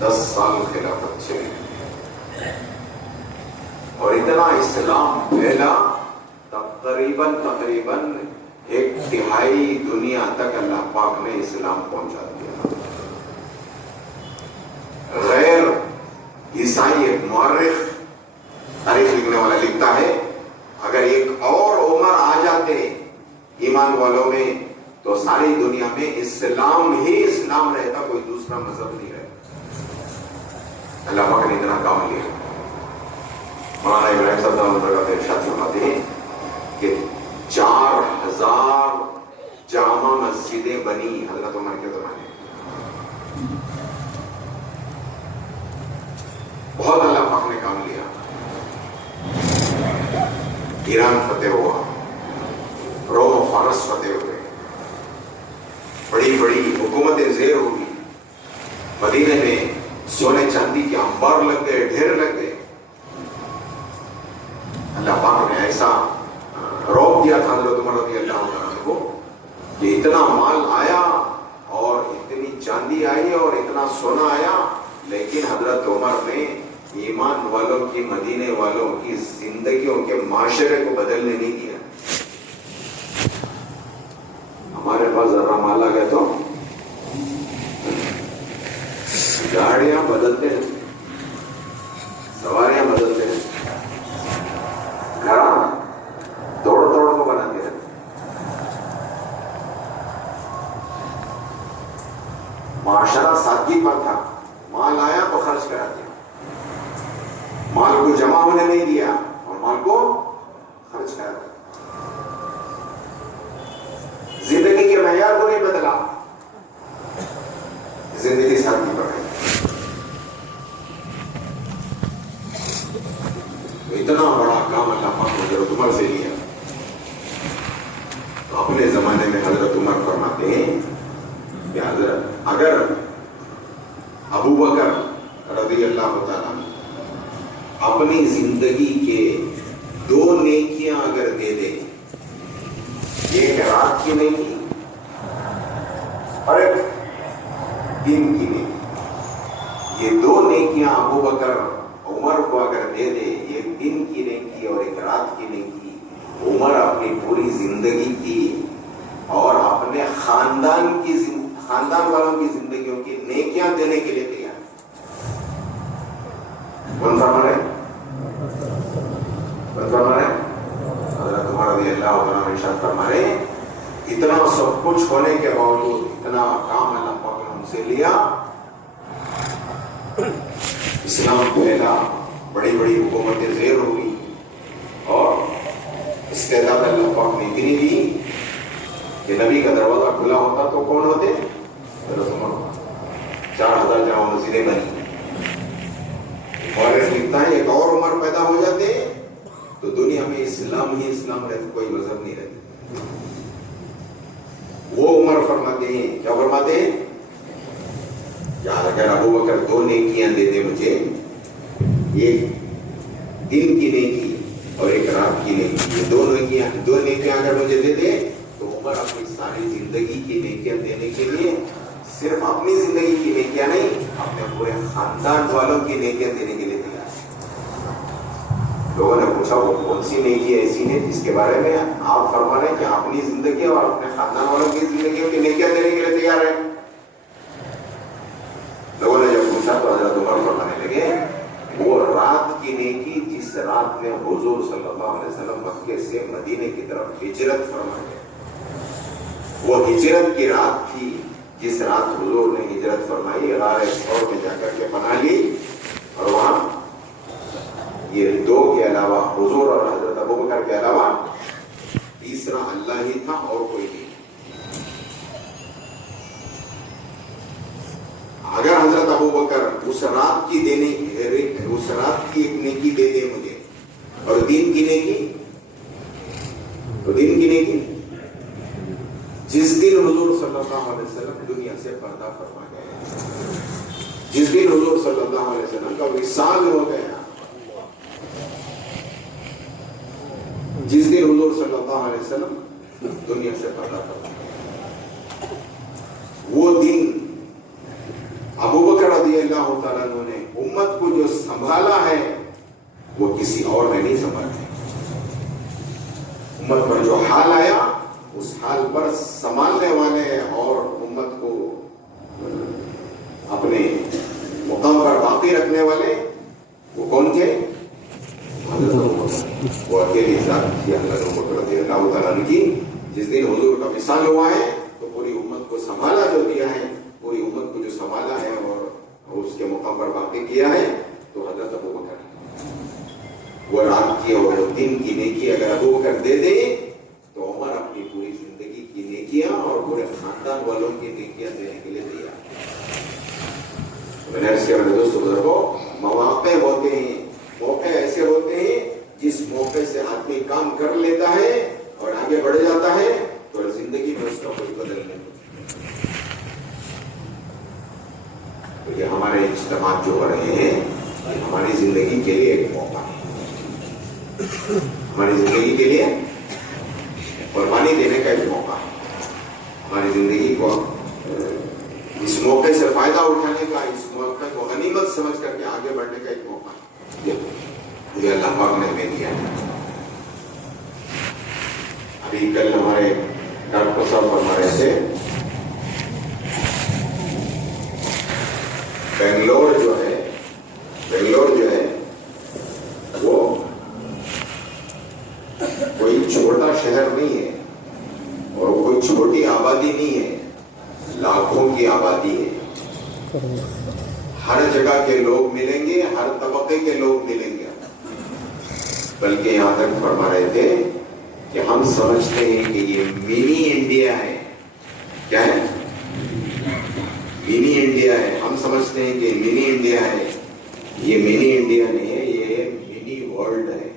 10 سال خلافت چلی اور اتنا اسلام پھیلا تقریباً 1/3 دنیا تک اللہ پاک نے اسلام پہنچا دیا. غیر عیسائی ایک مورخ تاریخ لکھنے والا لکھتا ہے اگر ایک اور عمر آ جاتے ایمان والوں میں تو ساری دنیا میں اسلام ہی اسلام رہتا, کوئی دوسرا مذہب نہیں رہتا. اللہ پاک نے اتنا کام لیا. مولانا ابراہیم صاحب کا ارشاد فرماتے ہیں کہ 4000 جامع مسجدیں بنی حضرت عمر کے زمانے میں. بہت اللہ پاک نے کام لیا. ایران فتح ہوا, روم و فارس فتح ہوئے, بڑی بڑی حکومتیں زیر ہوئی, مدینے میں سونے چاندی کے انبار لگ گئے, ڈھیر لگ گئے. اللہ پاک نے ایسا روک دیا تھا حضرت عمر رضی اللہ عنہ کو کہ اتنا مال آیا اور اتنی چاندی آئی اور اتنا سونا آیا, لیکن حضرت عمر نے ایمان والوں کی, مدینے والوں کی زندگیوں کے معاشرے کو بدلنے نہیں دیا. ہمارے پاس ذرا مال آ گیا تو گاڑیاں بدلتے ہیں, سواریاں بدلتے ہیں, گھر توڑ کو بناتے ہیں. معاشرہ سادگی پر تھا, مال آیا تو خرچ کرا دیا, مال کو جمع ہونے نہیں دیا اور مال کو خرچ کرا دیا. زندگی کے معیار کو نہیں بدلا, زندگی سادگی پر ہے. اتنا بڑا کام اللہ پاک نے حضرت عمر سے لیا. تو اپنے زمانے میں حضرت عمر فرماتے ہیں کہ حضرت اگر ابو بکر رضی اللہ تعالیٰ اپنی زندگی کے 2 نیکیاں اگر دے دے, ایک رات کی نیکی اور ایک دن کی نیکی, یہ 2 نیکیاں ابو بکر عمر کو اگر دے دے, ایک دن کی نیکی اور ایک رات کی نیکی, عمر اپنی پوری زندگی کی اور اپنے خاندان والوں کی زندگیوں کی نیکیاں دینے کے لیے تیار. کون فرما رہے حضرت عمر رضی اللہ عنہ ارشاد فرما رہے اتنا سب کچھ ہونے کے باوجود, اتنا کام اللہ پاک نے ہم سے لیا, اسلام پھیلا, بڑی بڑی حکومتیں زیر ہوئی اور استعداد اللہ پاک نے اتنی دی کہ نبی کا دروازہ کھلا ہوتا تو کون ہوتے؟ حضرت عمر. 4000 جامع مسجدیں بنی. اور لکھتا ہے ایک اور عمر پیدا ہو جاتے تو دنیا میں اسلام ہی اسلام رہتا, کوئی مذہب نہیں رہتا. وہ عمر فرماتے ہیں, کیا فرماتے ہیں؟ اگر ابو بکر 2 نیکیاں دے دے مجھے, ایک دن کی نیکی اور ایک رات کی نیکی, یہ 2 نیکیاں اگر مجھے دے دے تو عمر اپنی ساری زندگی کی نیکیاں دینے کے لیے, صرف اپنی زندگی کی نیکیاں نہیں, اپنے پورے خاندان والوں کی نیکیاں دینے کے لیے تیار. لوگوں نے پوچھا وہ کون سی نیکی ایسی ہے جس کے بارے میں آپ فرما رہے ہیں کہ اپنی زندگی اور اپنے خاندان والوں کی زندگیوں کی نیکیاں دینے کے لیے تیار ہے؟ لوگوں نے جب پوچھا تو حضرت عمر فرمانے لگے وہ رات کی نیکی جس رات میں حضور صلی اللہ علیہ وسلم مکے سے مدینے کی طرف ہجرت فرمائے, وہ ہجرت کی رات تھی جس رات حضور نے ہجرت فرمائی, غار ثور میں جا کر کے پناہ لی, اور وہاں یہ 2 کے علاوہ حضور اور حضرت ابو بکر کے علاوہ تیسرا اللہ ہی تھا اور کوئی نہیں. اگر حضرت ابو بکر اس رات کی ایک نیکی دے دے مجھے اور دین کی نیکی, تو دین کی نیکی جس دن حضور صلی اللہ علیہ وسلم دنیا سے پردہ فرما گئے, جس دن حضور صلی اللہ علیہ وسلم کا وصال ہو گیا, جس دن حضور صلی اللہ علیہ وسلم دنیا سے پردہ فرما گئے, وہ دن ابو بکر رضی اللہ تعالیٰ امت کو جو سنبھالا ہے وہ کسی اور نے نہیں سنبھالا. امت پر جو حال آیا اس حال پر سنبھالنے والے اور امت کو اپنے مقام پر باقی رکھنے والے وہ کون تھے؟ وہ اکیلی ذات تھی حضرت عمر رضی اللہ تعالیٰ عنہ کی. جس دن حضور کا وصال ہوا ہے تو پوری امت کو سنبھالا جو دیا ہے، پوری امت کو جو سنبھالا ہے اور اس کے مقام پر باقی کیا ہے تو حضرت ابو بکر. وہ رات کی اور دن کی نیکی اگر ابو بکر دے دے تو عمر اپنی پوری زندگی کی نیکیاں اور پورے خاندان والوں کی نیکیاں دینے کے لیے تیار. میں نے اس کے بارے دوستوں بزرگوں، مواقع ہوتے ہیں، موقع ایسے ہوتے ہیں جس موقع سے آدمی کام کر لیتا ہے اور آگے بڑھ جاتا ہے تو زندگی میں اس کا کوئی بدل نہیں ہوتا. تو یہ ہمارے اجتماعات جو ہو رہے ہیں یہ ہماری زندگی کے لیے ایک موقع ہے. ہماری زندگی کے لیے قربانی دینے کا ایک موقع ہے. ہماری زندگی کو اس موقع سے فائدہ اٹھانے کا، اس موقع کو غنیمت سمجھ کر کے آگے بڑھنے کا ایک موقع ہے. یہ اللہ پاک نے ہمیں دیا ہے. ابھی کل ہمارے ڈاکٹر صاحب فرما رہے تھے بنگلور جو ہے وہ کوئی چھوٹا شہر نہیں ہے اور وہ کوئی چھوٹی آبادی نہیں ہے، لاکھوں کی آبادی ہے. ہر جگہ کے لوگ ملیں گے، ہر طبقے کے لوگ ملیں گے. بلکہ یہاں تک فرما رہے تھے کہ ہم سمجھتے ہیں کہ یہ منی انڈیا ہے. کیا ہے؟ منی انڈیا ہے. ہم سمجھتے ہیں کہ منی انڈیا ہے. یہ منی انڈیا نہیں ہے، یہ منی ورلڈ ہے.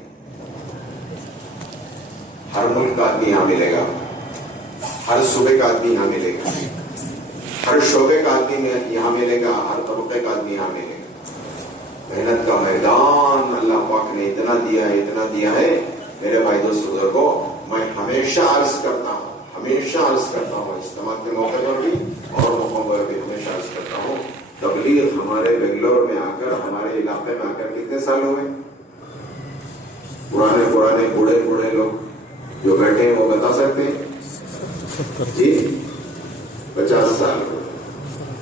ہر ملک کا آدمی یہاں ملے گا، ہر صوبے کا آدمی یہاں ملے گا، ہر شعبے کا آدمی یہاں ملے گا، ہر طبقے کا آدمی یہاں ملے گا. محنت کا میدان اللہ پاک نے اتنا دیا ہے. میرے بھائی دوست بزرگوں، میں ہمیشہ عرض کرتا ہوں اجتماع کے موقع پر بھی اور موقع پر بھی ہمیشہ عرض کرتا ہوں، تبلیغ ہمارے بنگلور میں آ کر، ہمارے علاقے میں آ کر کتنے سال ہوئے؟ پرانے بوڑھے لوگ جو بیٹھے ہیں وہ بتا سکتے ہیں جی 50 سال.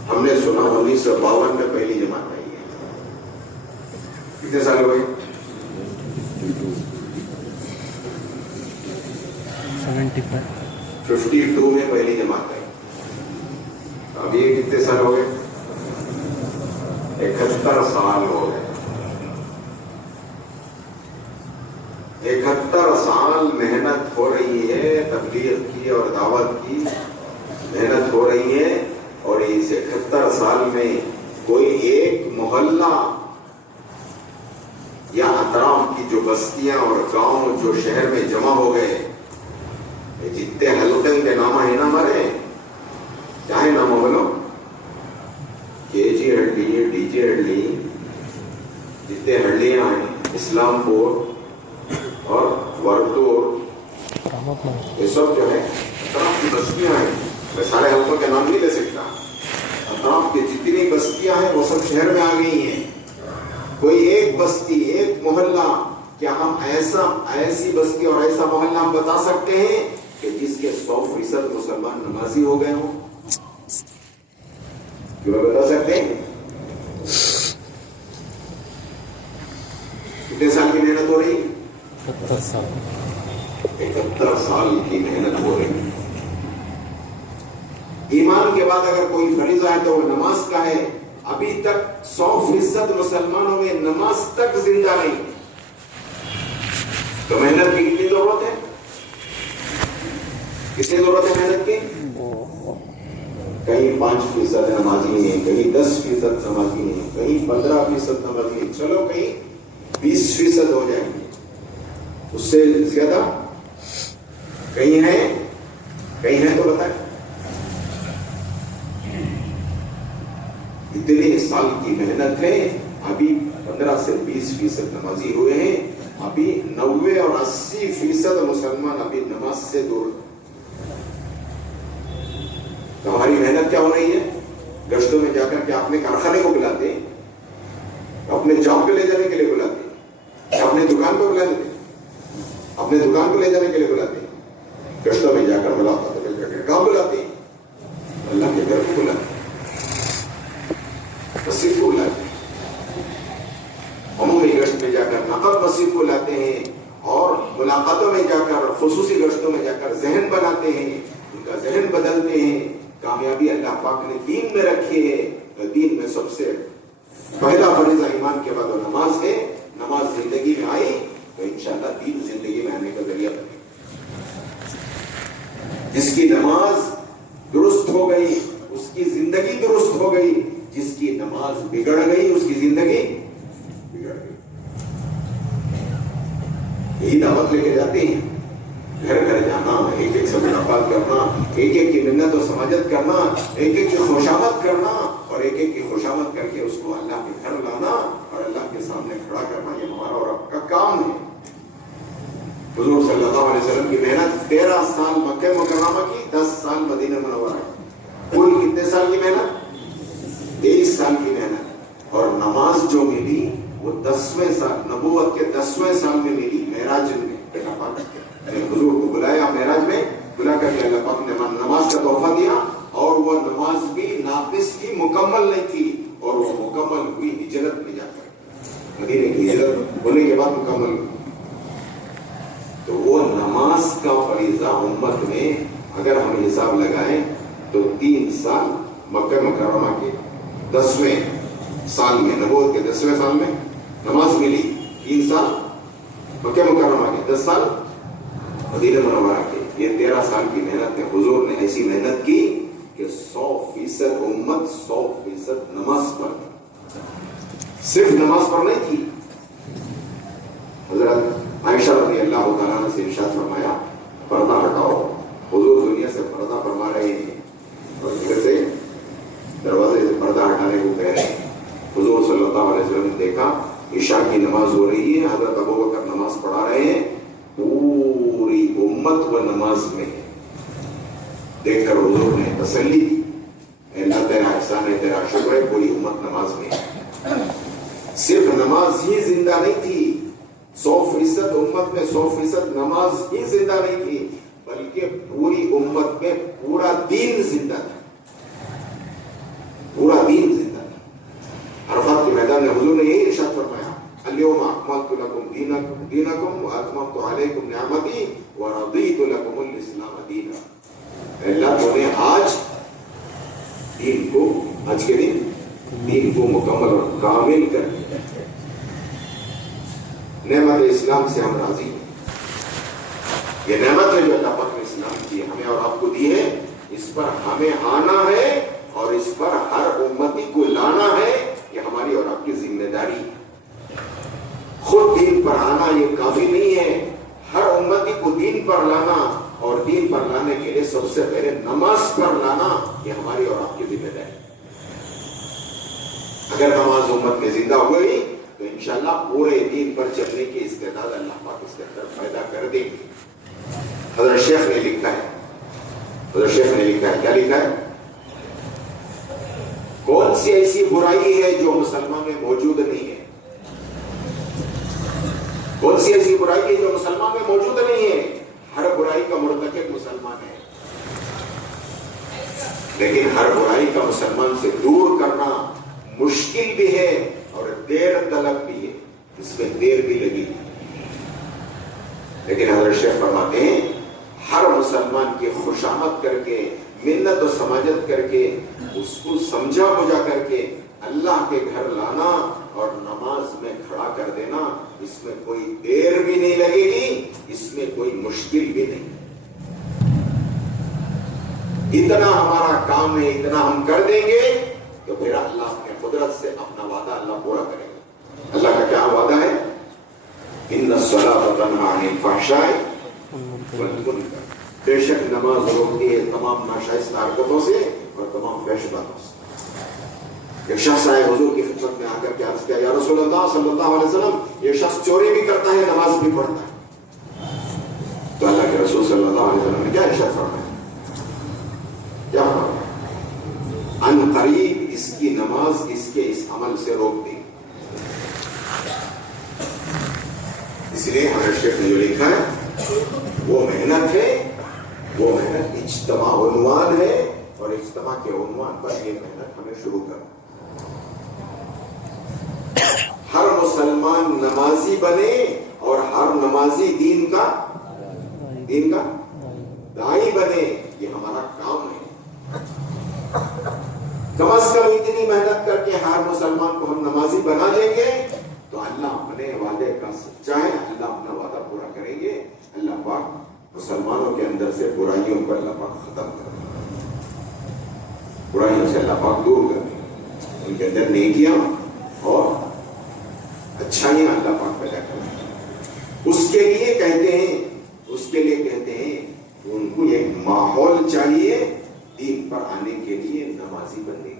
ہم نے سنا 1952 میں پہلی جماعت آئی ہے. کتنے سال ہوئے؟ 52 میں پہلی جماعت آئی. اب یہ کتنے سال ہو گئے؟ 71 سال ہو گئے. 71 سال محنت ہو رہی ہے، تبلیغ کی اور دعوت کی محنت ہو رہی ہے. اور اس 71 سال میں کوئی ایک محلہ یا اطراف کی جو بستیاں اور گاؤں جو شہر میں جمع ہو گئے، جتنے حلقے کے نام ہے نا ہمارے، چاہے نام بولو، کے جی ہڈی، ڈی جے ہڈی، جتنے ہڈیاں ہیں، اسلام پور اور ورتور، یہ سب جو ہے اطراف کی بستیاں ہیں. میں سارے حلقوں کے نام نہیں لے سکتا. اطراف کی جتنی بستیاں ہیں وہ سب شہر میں آ گئی ہیں. کوئی ایک بستی، ایک محلہ، کیا ہم ایسی بستی اور ایسا محلہ ہم بتا سکتے ہیں کہ جس کے 100% مسلمان نمازی ہو گئے ہوں؟ کیوں بتا سکتے ہیں؟ کتنے سال کی محنت ہو رہی ہے؟ 71 سال کی محنت ہو رہی ہے. ایمان کے بعد اگر کوئی فریضہ ہے تو وہ نماز کا ہے. ابھی تک 100% مسلمانوں میں نماز تک زندہ نہیں. تو محنت کی کتنی ضرورت ہے؟ کتنی ضرورت ہے محنت کی؟ کہیں 5% نمازی نہیں، کہیں 10% نمازی نہیں، کہیں 15% نمازی نہیں، چلو کہیں 20% ہو جائیں گے. اس سے زیادہ کہیں ہے تو بتائیں. اتنے سال کی محنت ہے. ابھی 15 سے 20% نمازی ہوئے ہیں. ابھی 90 اور 80% مسلمان ابھی نماز سے دور. تو ہماری محنت کیا ہو رہی ہے؟ گشتوں میں جا کر کے اپنے کارخانے کو بلاتے ہیں، اپنے اپنے جاب پہ لے جانے کے لیے بلاتے ہیں، اپنے دکان پہ بلا لیتے ہیں، اپنے دکان پہ لے جانے کے لیے بلاتے ہیں، گشتوں میں جا کر بلاتا تو کام بلاتے ہیں، اللہ کے گھر کو بلاتے ہیں، مسجد کو بلاتے ہیں، عمومی گشت میں جا کر نقب مسجد کو لاتے ہیں، اور ملاقاتوں میں جا کر خصوصی گشتوں میں جا کر ذہن بناتے ہیں، ان کا ذہن بدلتے ہیں۔ کامیابی اللہ پاک نے دین میں رکھی ہے، دین میں سب سے پہلا فریضہ ایمان کے بعد وہ نماز ہے۔ نماز زندگی میں آئی تو انشاءاللہ دین زندگی میں آنے کا ذریعہ بنے۔ جس کی نماز درست ہو گئی اس کی زندگی درست ہو گئی، جس کی نماز بگڑ گئی اس کی زندگی بگڑ گئی۔ یہی دعوت لے کے جاتے ہیں، گھر گھر جانا، ایک ایک سے ملاقات کرنا، ایک ایک کی منت و سماجت کرنا، ایک ایک کی خوشامد کرنا، اور ایک ایک کی خوشامد کر کے اس کو اللہ کے گھر لانا اور اللہ کے سامنے کھڑا کرنا، یہ ہمارا اور آپ کا کام ہے۔ حضور صلی اللہ علیہ وسلم کی محنت 13 سال مکہ مکرمہ کی، 10 سال مدینہ منورہ ہے، کل کتنے سال کی محنت؟ 23 سال کی محنت، اور نماز جو ملی وہ 10ویں سال، نبوت کے 10ویں سال میں ملی، معراج میں۔ اللہ پاک نے حضور کو بلایا معراج میں، بلا کر کے اللہ پاک نے نماز کا تحفہ دیا، اور وہ نماز بھی ناقص کی مکمل نہیں تھی، اور وہ مکمل ہوئی ہجرت میں جا کر، مدینے کی ہجرت ہونے کے بعد مکمل ہوئی۔ تو وہ نماز کا فریضہ امت میں اگر ہم حساب لگائیں تو 3 سال مکہ مکرمہ کے 10ویں سال میں، نبوت کے 10ویں سال میں نماز ملی، 3 سال مکہ مکرمہ کے، 10 سال مدینہ منورہ کے۔ یہ 13 سال کی محنت میں حضور نے ایسی محنت کی کہ 100% امت 100% نماز پر تھی، صرف نماز پر نہیں تھی۔ حضرت عائشہ رضی اللہ تعالیٰ عنہ سے ارشاد فرمایا، پردہ ہٹاؤ، حضور دنیا سے پردہ فرما رہے ہیں اور گھر سے دروازے سے پردہ ہٹانے کو کہہ رہے ہیں۔ حضور صلی اللہ علیہ وسلم نے دیکھا عشاء کی نماز ہو رہی ہے، حضرت ابوبکر نماز پڑھا رہے ہیں، پوری امت وہ نماز میں ہے۔ دیکھ کر حضور نے تسلی دی، اللہ تیرا احسان ہے، تیرا شکر ہے، پوری امت نماز میں ہے۔ صرف نماز ہی زندہ نہیں تھی، 100% امت میں 100% نماز ہی زندہ نہیں تھی، بلکہ پوری امت میں پورا دین زندہ تھا، پورا دین زندہ تھا۔ عرفات کے میدان میں حضور نے یہی ارشاد فرمایا، اليوم اکملت لکم دینکم واتممت علیکم نعمتی ورضیت لکم الاسلام دینا۔ اللہ تو نے آج دین کو، آج کے دن دین کو مکمل اور کامل کر دیا، نعمت اسلام سے ہم راضی ہیں۔ یہ نعمت ہے جو اللہ پاک نے اسلام کی ہمیں اور آپ کو دی ہے، اس پر ہمیں آنا ہے اور اس پر ہر امتی کو لانا ہے، یہ ہماری اور آپ کی ذمہ داری ہے۔ خود دین پر آنا یہ کافی نہیں ہے، ہر امتی کو دین پر لانا، اور دین پر لانے کے لیے سب سے پہلے نماز پر لانا، یہ ہماری اور آپ کی ذمہ داری ہے۔ اگر نماز امت میں زندہ ہو گئی تو انشاءاللہ پورے دین پر چلنے کی استعداد اللہ پاک اس کے اندر پیدا کر دیں گے۔ حضرت شیخ نے لکھا ہے، حضرت شیخ نے لکھا ہے، کیا لکھا ہے؟ کون سی ایسی برائی ہے جو مسلمان میں موجود نہیں ہے؟ کون سی ایسی برائی ہے جو مسلمان میں موجود نہیں ہے؟ ہر برائی کا مرتکب مسلمان ہے، لیکن ہر برائی کا مسلمان سے دور کرنا مشکل بھی ہے اور دیر طلب بھی ہے، اس میں دیر بھی لگی، لیکن حضرت شیخ فرماتے ہیں ہر مسلمان کی خوشامد کر کے، منت و سماجت کر کے، اس کو سمجھا بجھا کر کے اللہ کے گھر لانا اور نماز میں کھڑا کر دینا، اس میں کوئی دیر بھی نہیں لگے گی، اس میں کوئی مشکل بھی نہیں۔ اتنا ہمارا کام ہے، اتنا ہم کر دیں گے تو پھر اللہ اپنے قدرت سے اپنا وعدہ اللہ پورا کرے گا۔ اللہ کا کیا وعدہ ہے؟ ان الصلاۃ تنہی عن الفحشاء والمنکر، بے شک نماز روکتی ہے تمام ناشائستہ حرکتوں سے اور تمام فحش باتوں سے۔ ایک شخص آئے حضور کی خدمت میں آ کر کے عرض کیا، یا رسول اللہ صلی اللہ علیہ وسلم، یہ شخص چوری بھی کرتا ہے، نماز بھی پڑھتا ہے۔ تو اللہ کے رسول صلی اللہ علیہ وسلم نے کیا ارشاد فرمایا؟ کیا فرمایا؟ ان قریب اس کی نماز اس کے اس عمل سے روک دی۔ اس لیے حضرت شیخ نے جو لکھا ہے وہ محنت ہے، وہ محنت اجتماع عنوان ہے، اور اجتماع کے عنوان پر یہ محنت ہمیں شروع کرنا۔ ہر مسلمان نمازی بنے اور ہر نمازی دین کا داعی بنے، یہ ہمارا کام ہے۔ کم از کم اتنی محنت کر کے ہر مسلمان کو ہم نمازی بنا دیں گے تو اللہ اپنے وعدے کا سچا ہے، اللہ اپنا وعدہ پورا کریں گے۔ اللہ پاک مسلمانوں کے اندر سے برائیوں کو اللہ پاک ختم کر دیں گے، برائیوں سے اللہ پاک دور کر دیں گے، ان کے اندر نیکیاں اور اچھائیاں اللہ پاک پیدا کر دیں گے۔ اس کے لیے کہتے ہیں ان کو ایک ماحول چاہیے دین پر آنے کے لیے، نمازی بننے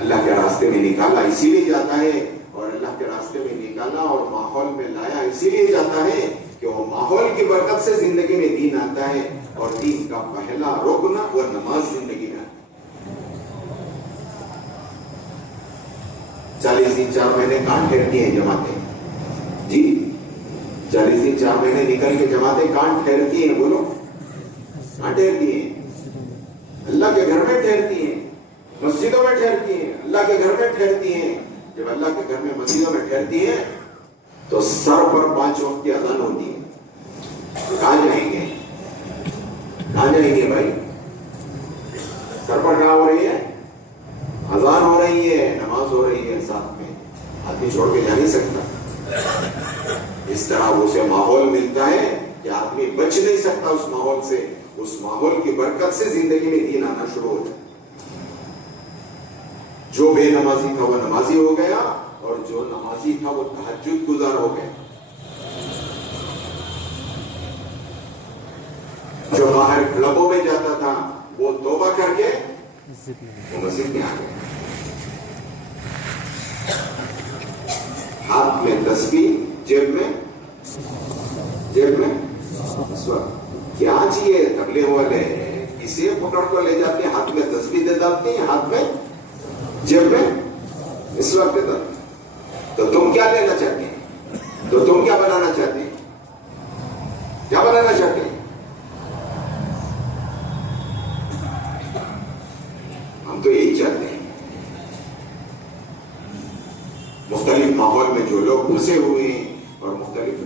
اللہ کے راستے میں نکالا اسی لیے جاتا ہے، اور اللہ کے راستے میں نکالا اور ماحول میں لایا اسی لیے جاتا ہے کہ وہ ماحول کی برکت سے زندگی میں دین آتا ہے، اور دین کا پہلا رکن وہ نماز زندگی میں آتا ہے۔ 40 دن 4 مہینے کہاں ٹھہرتی ہیں جماعتیں؟ جی 40 دن 4 مہینے نکل کے جماعتیں کہاں ٹھہرتی ہیں؟ بولو کہاں ٹھہرتی ہیں؟ اللہ کے گھر میں ٹھہرتی ہیں، مسجدوں میں ٹھہرتی ہیں، اللہ کے گھر میں ٹھہرتی ہیں۔ جب اللہ کے گھر میں مسجدوں میں ٹھہرتی ہیں تو سر پر 5 وقت کی اذان ہوتی ہے۔ کہاں جائیں گے؟ کہاں جائیں گے بھائی؟ سر پر کہاں ہو رہی ہے؟ اذان ہو رہی ہے، نماز ہو رہی ہے، ساتھ میں آدمی چھوڑ کے جا نہیں سکتا۔ اس طرح اسے ماحول ملتا ہے کہ آدمی بچ نہیں سکتا اس ماحول سے، اس ماحول کی برکت سے زندگی میں دین آنا شروع ہو جائے۔ جو بے نمازی تھا وہ نمازی ہو گیا، اور جو نمازی تھا وہ تہجد گزار ہو گیا۔ جو باہر کلبوں میں جاتا تھا وہ توبہ کر کے وہ مسجد میں آ گیا۔ ہاتھ میں تسبیح، جیب میں کیا چاہیے؟ تبلیغ والے اسے پکڑ کر لے جاتے ہیں، ہاتھ میں تسبیح دے ڈالتے ہیں، ہاتھ میں جیب میں اس وقت تو تم کیا لینا چاہتے ہیں؟ تو تم کیا بنانا چاہتے ہیں؟ کیا بنانا چاہتے ہیں؟ ہم تو یہی چاہتے ہیں۔ مختلف ماحول میں جو لوگ پھنسے ہوئے ہیں اور مختلف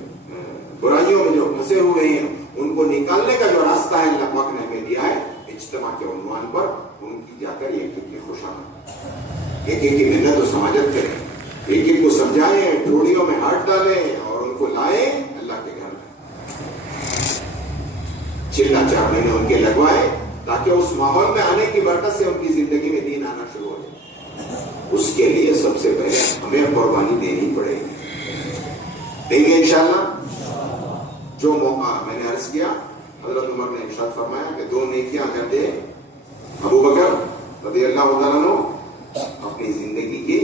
برائیوں میں جو پھنسے ہوئے ہیں ان کو نکالنے کا جو راستہ ہے اللہ پاک نے ہمیں دیا ہے، اجتماع کے عنوان پر ان کی جا کر ایک ایک کی خوشامد، ایک ایک کی محنت و سماجت کریں، ایک ایک کو سمجھائیں، ٹوڑیوں میں ہاتھ ڈالیں اور ان کو لائیں اللہ کے گھر میں، چلا 4 مہینے ان کے لگوائیں تاکہ اس ماحول میں آنے کی برکت سے ان کی زندگی میں دین آنا شروع ہو جائے۔ اس کے لیے سب سے پہلے ہمیں قربانی دینی پڑے گی، دیں گے انشاءاللہ۔ جو موقع میں نے عرض کیا، حضرت عمر نے ارشاد فرمایا کہ 2 نیکیاں کرتے ابو بکر رضی اللہ تعالیٰ عنہ اپنی زندگی کی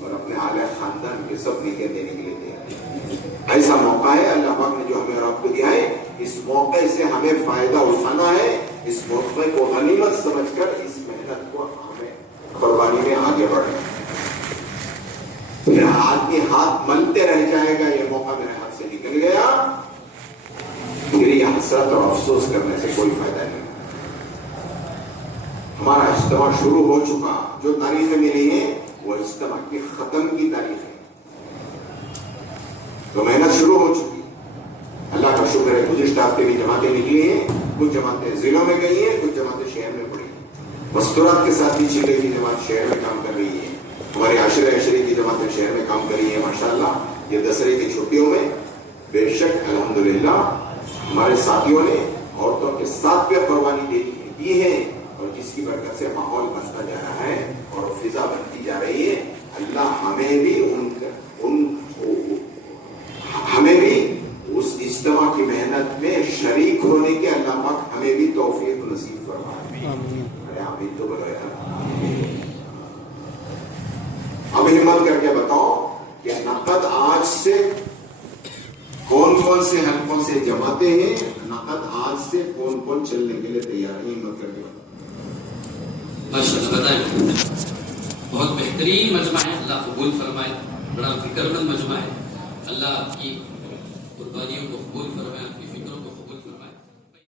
اور اپنے اعلی خاندان کے سب نیکیاں دینے کے لیے تیار۔ ایسا موقع ہے اللہ پاک نے جو ہمیں اور آپ کو دیا ہے، اس موقع سے ہمیں فائدہ اٹھانا ہے، اس موقع کو غنیمت سمجھ کر اس محنت کو ہمیں قربانی میں آگے بڑھنا ہے۔ پھر آدمی ہاتھ ملتے رہ جائے گا یہ موقع میرے ہاتھ سے نکل گیا، پھر یہ حسرت اور افسوس کرنے سے کوئی فائدہ نہیں۔ ہمارا اجتماع شروع ہو چکا، جو تاریخیں ملی ہیں وہ اجتماع کی ختم کی تاریخ ہے، تو محنت شروع ہو چکی۔ اللہ کا شکر ہے گزشتہ ہفتے بھی جماعتیں نکلی ہیں، کچھ جماعتیں ضلعوں میں گئی ہیں، کچھ جماعتیں شہر میں پڑی ہیں۔ مستورات کے ساتھ بھی چلے کی جماعت شہر میں کام کر رہی ہے، ہماری عاشر عشری کی جماعتیں شہر میں کام کر رہی ہیں ماشاءاللہ۔ یہ دسہرے کی چھٹیوں میں بے شک الحمدللہ ہمارے ساتھیوں نے عورتوں کے ساتھ بھی قربانی دی ہے، اور جس کی برکت سے ماحول بنتا جا رہا ہے اور فضا بنتی جا رہی ہے۔ اللہ ہمیں بھی اس اجتماع کی محنت میں شریک ہونے کے اللہ پاک ہمیں بھی توفیق نصیب فرمائے۔ ارے آمین تو بولو یار۔ اب ہمت کر کے بتاؤ کہ نقد آج سے کون کون سے حلقوں سے جماتے ہیں، نقد آج سے کون کون چلنے کے لیے تیار ہیں؟ ہمت کر کے بتاؤ۔ ماشاءاللہ بتائیں، بہت بہترین مجمع ہے، اللہ قبول فرمائے، بڑا فکر مند مجمع ہے، اللہ آپ کی قربانی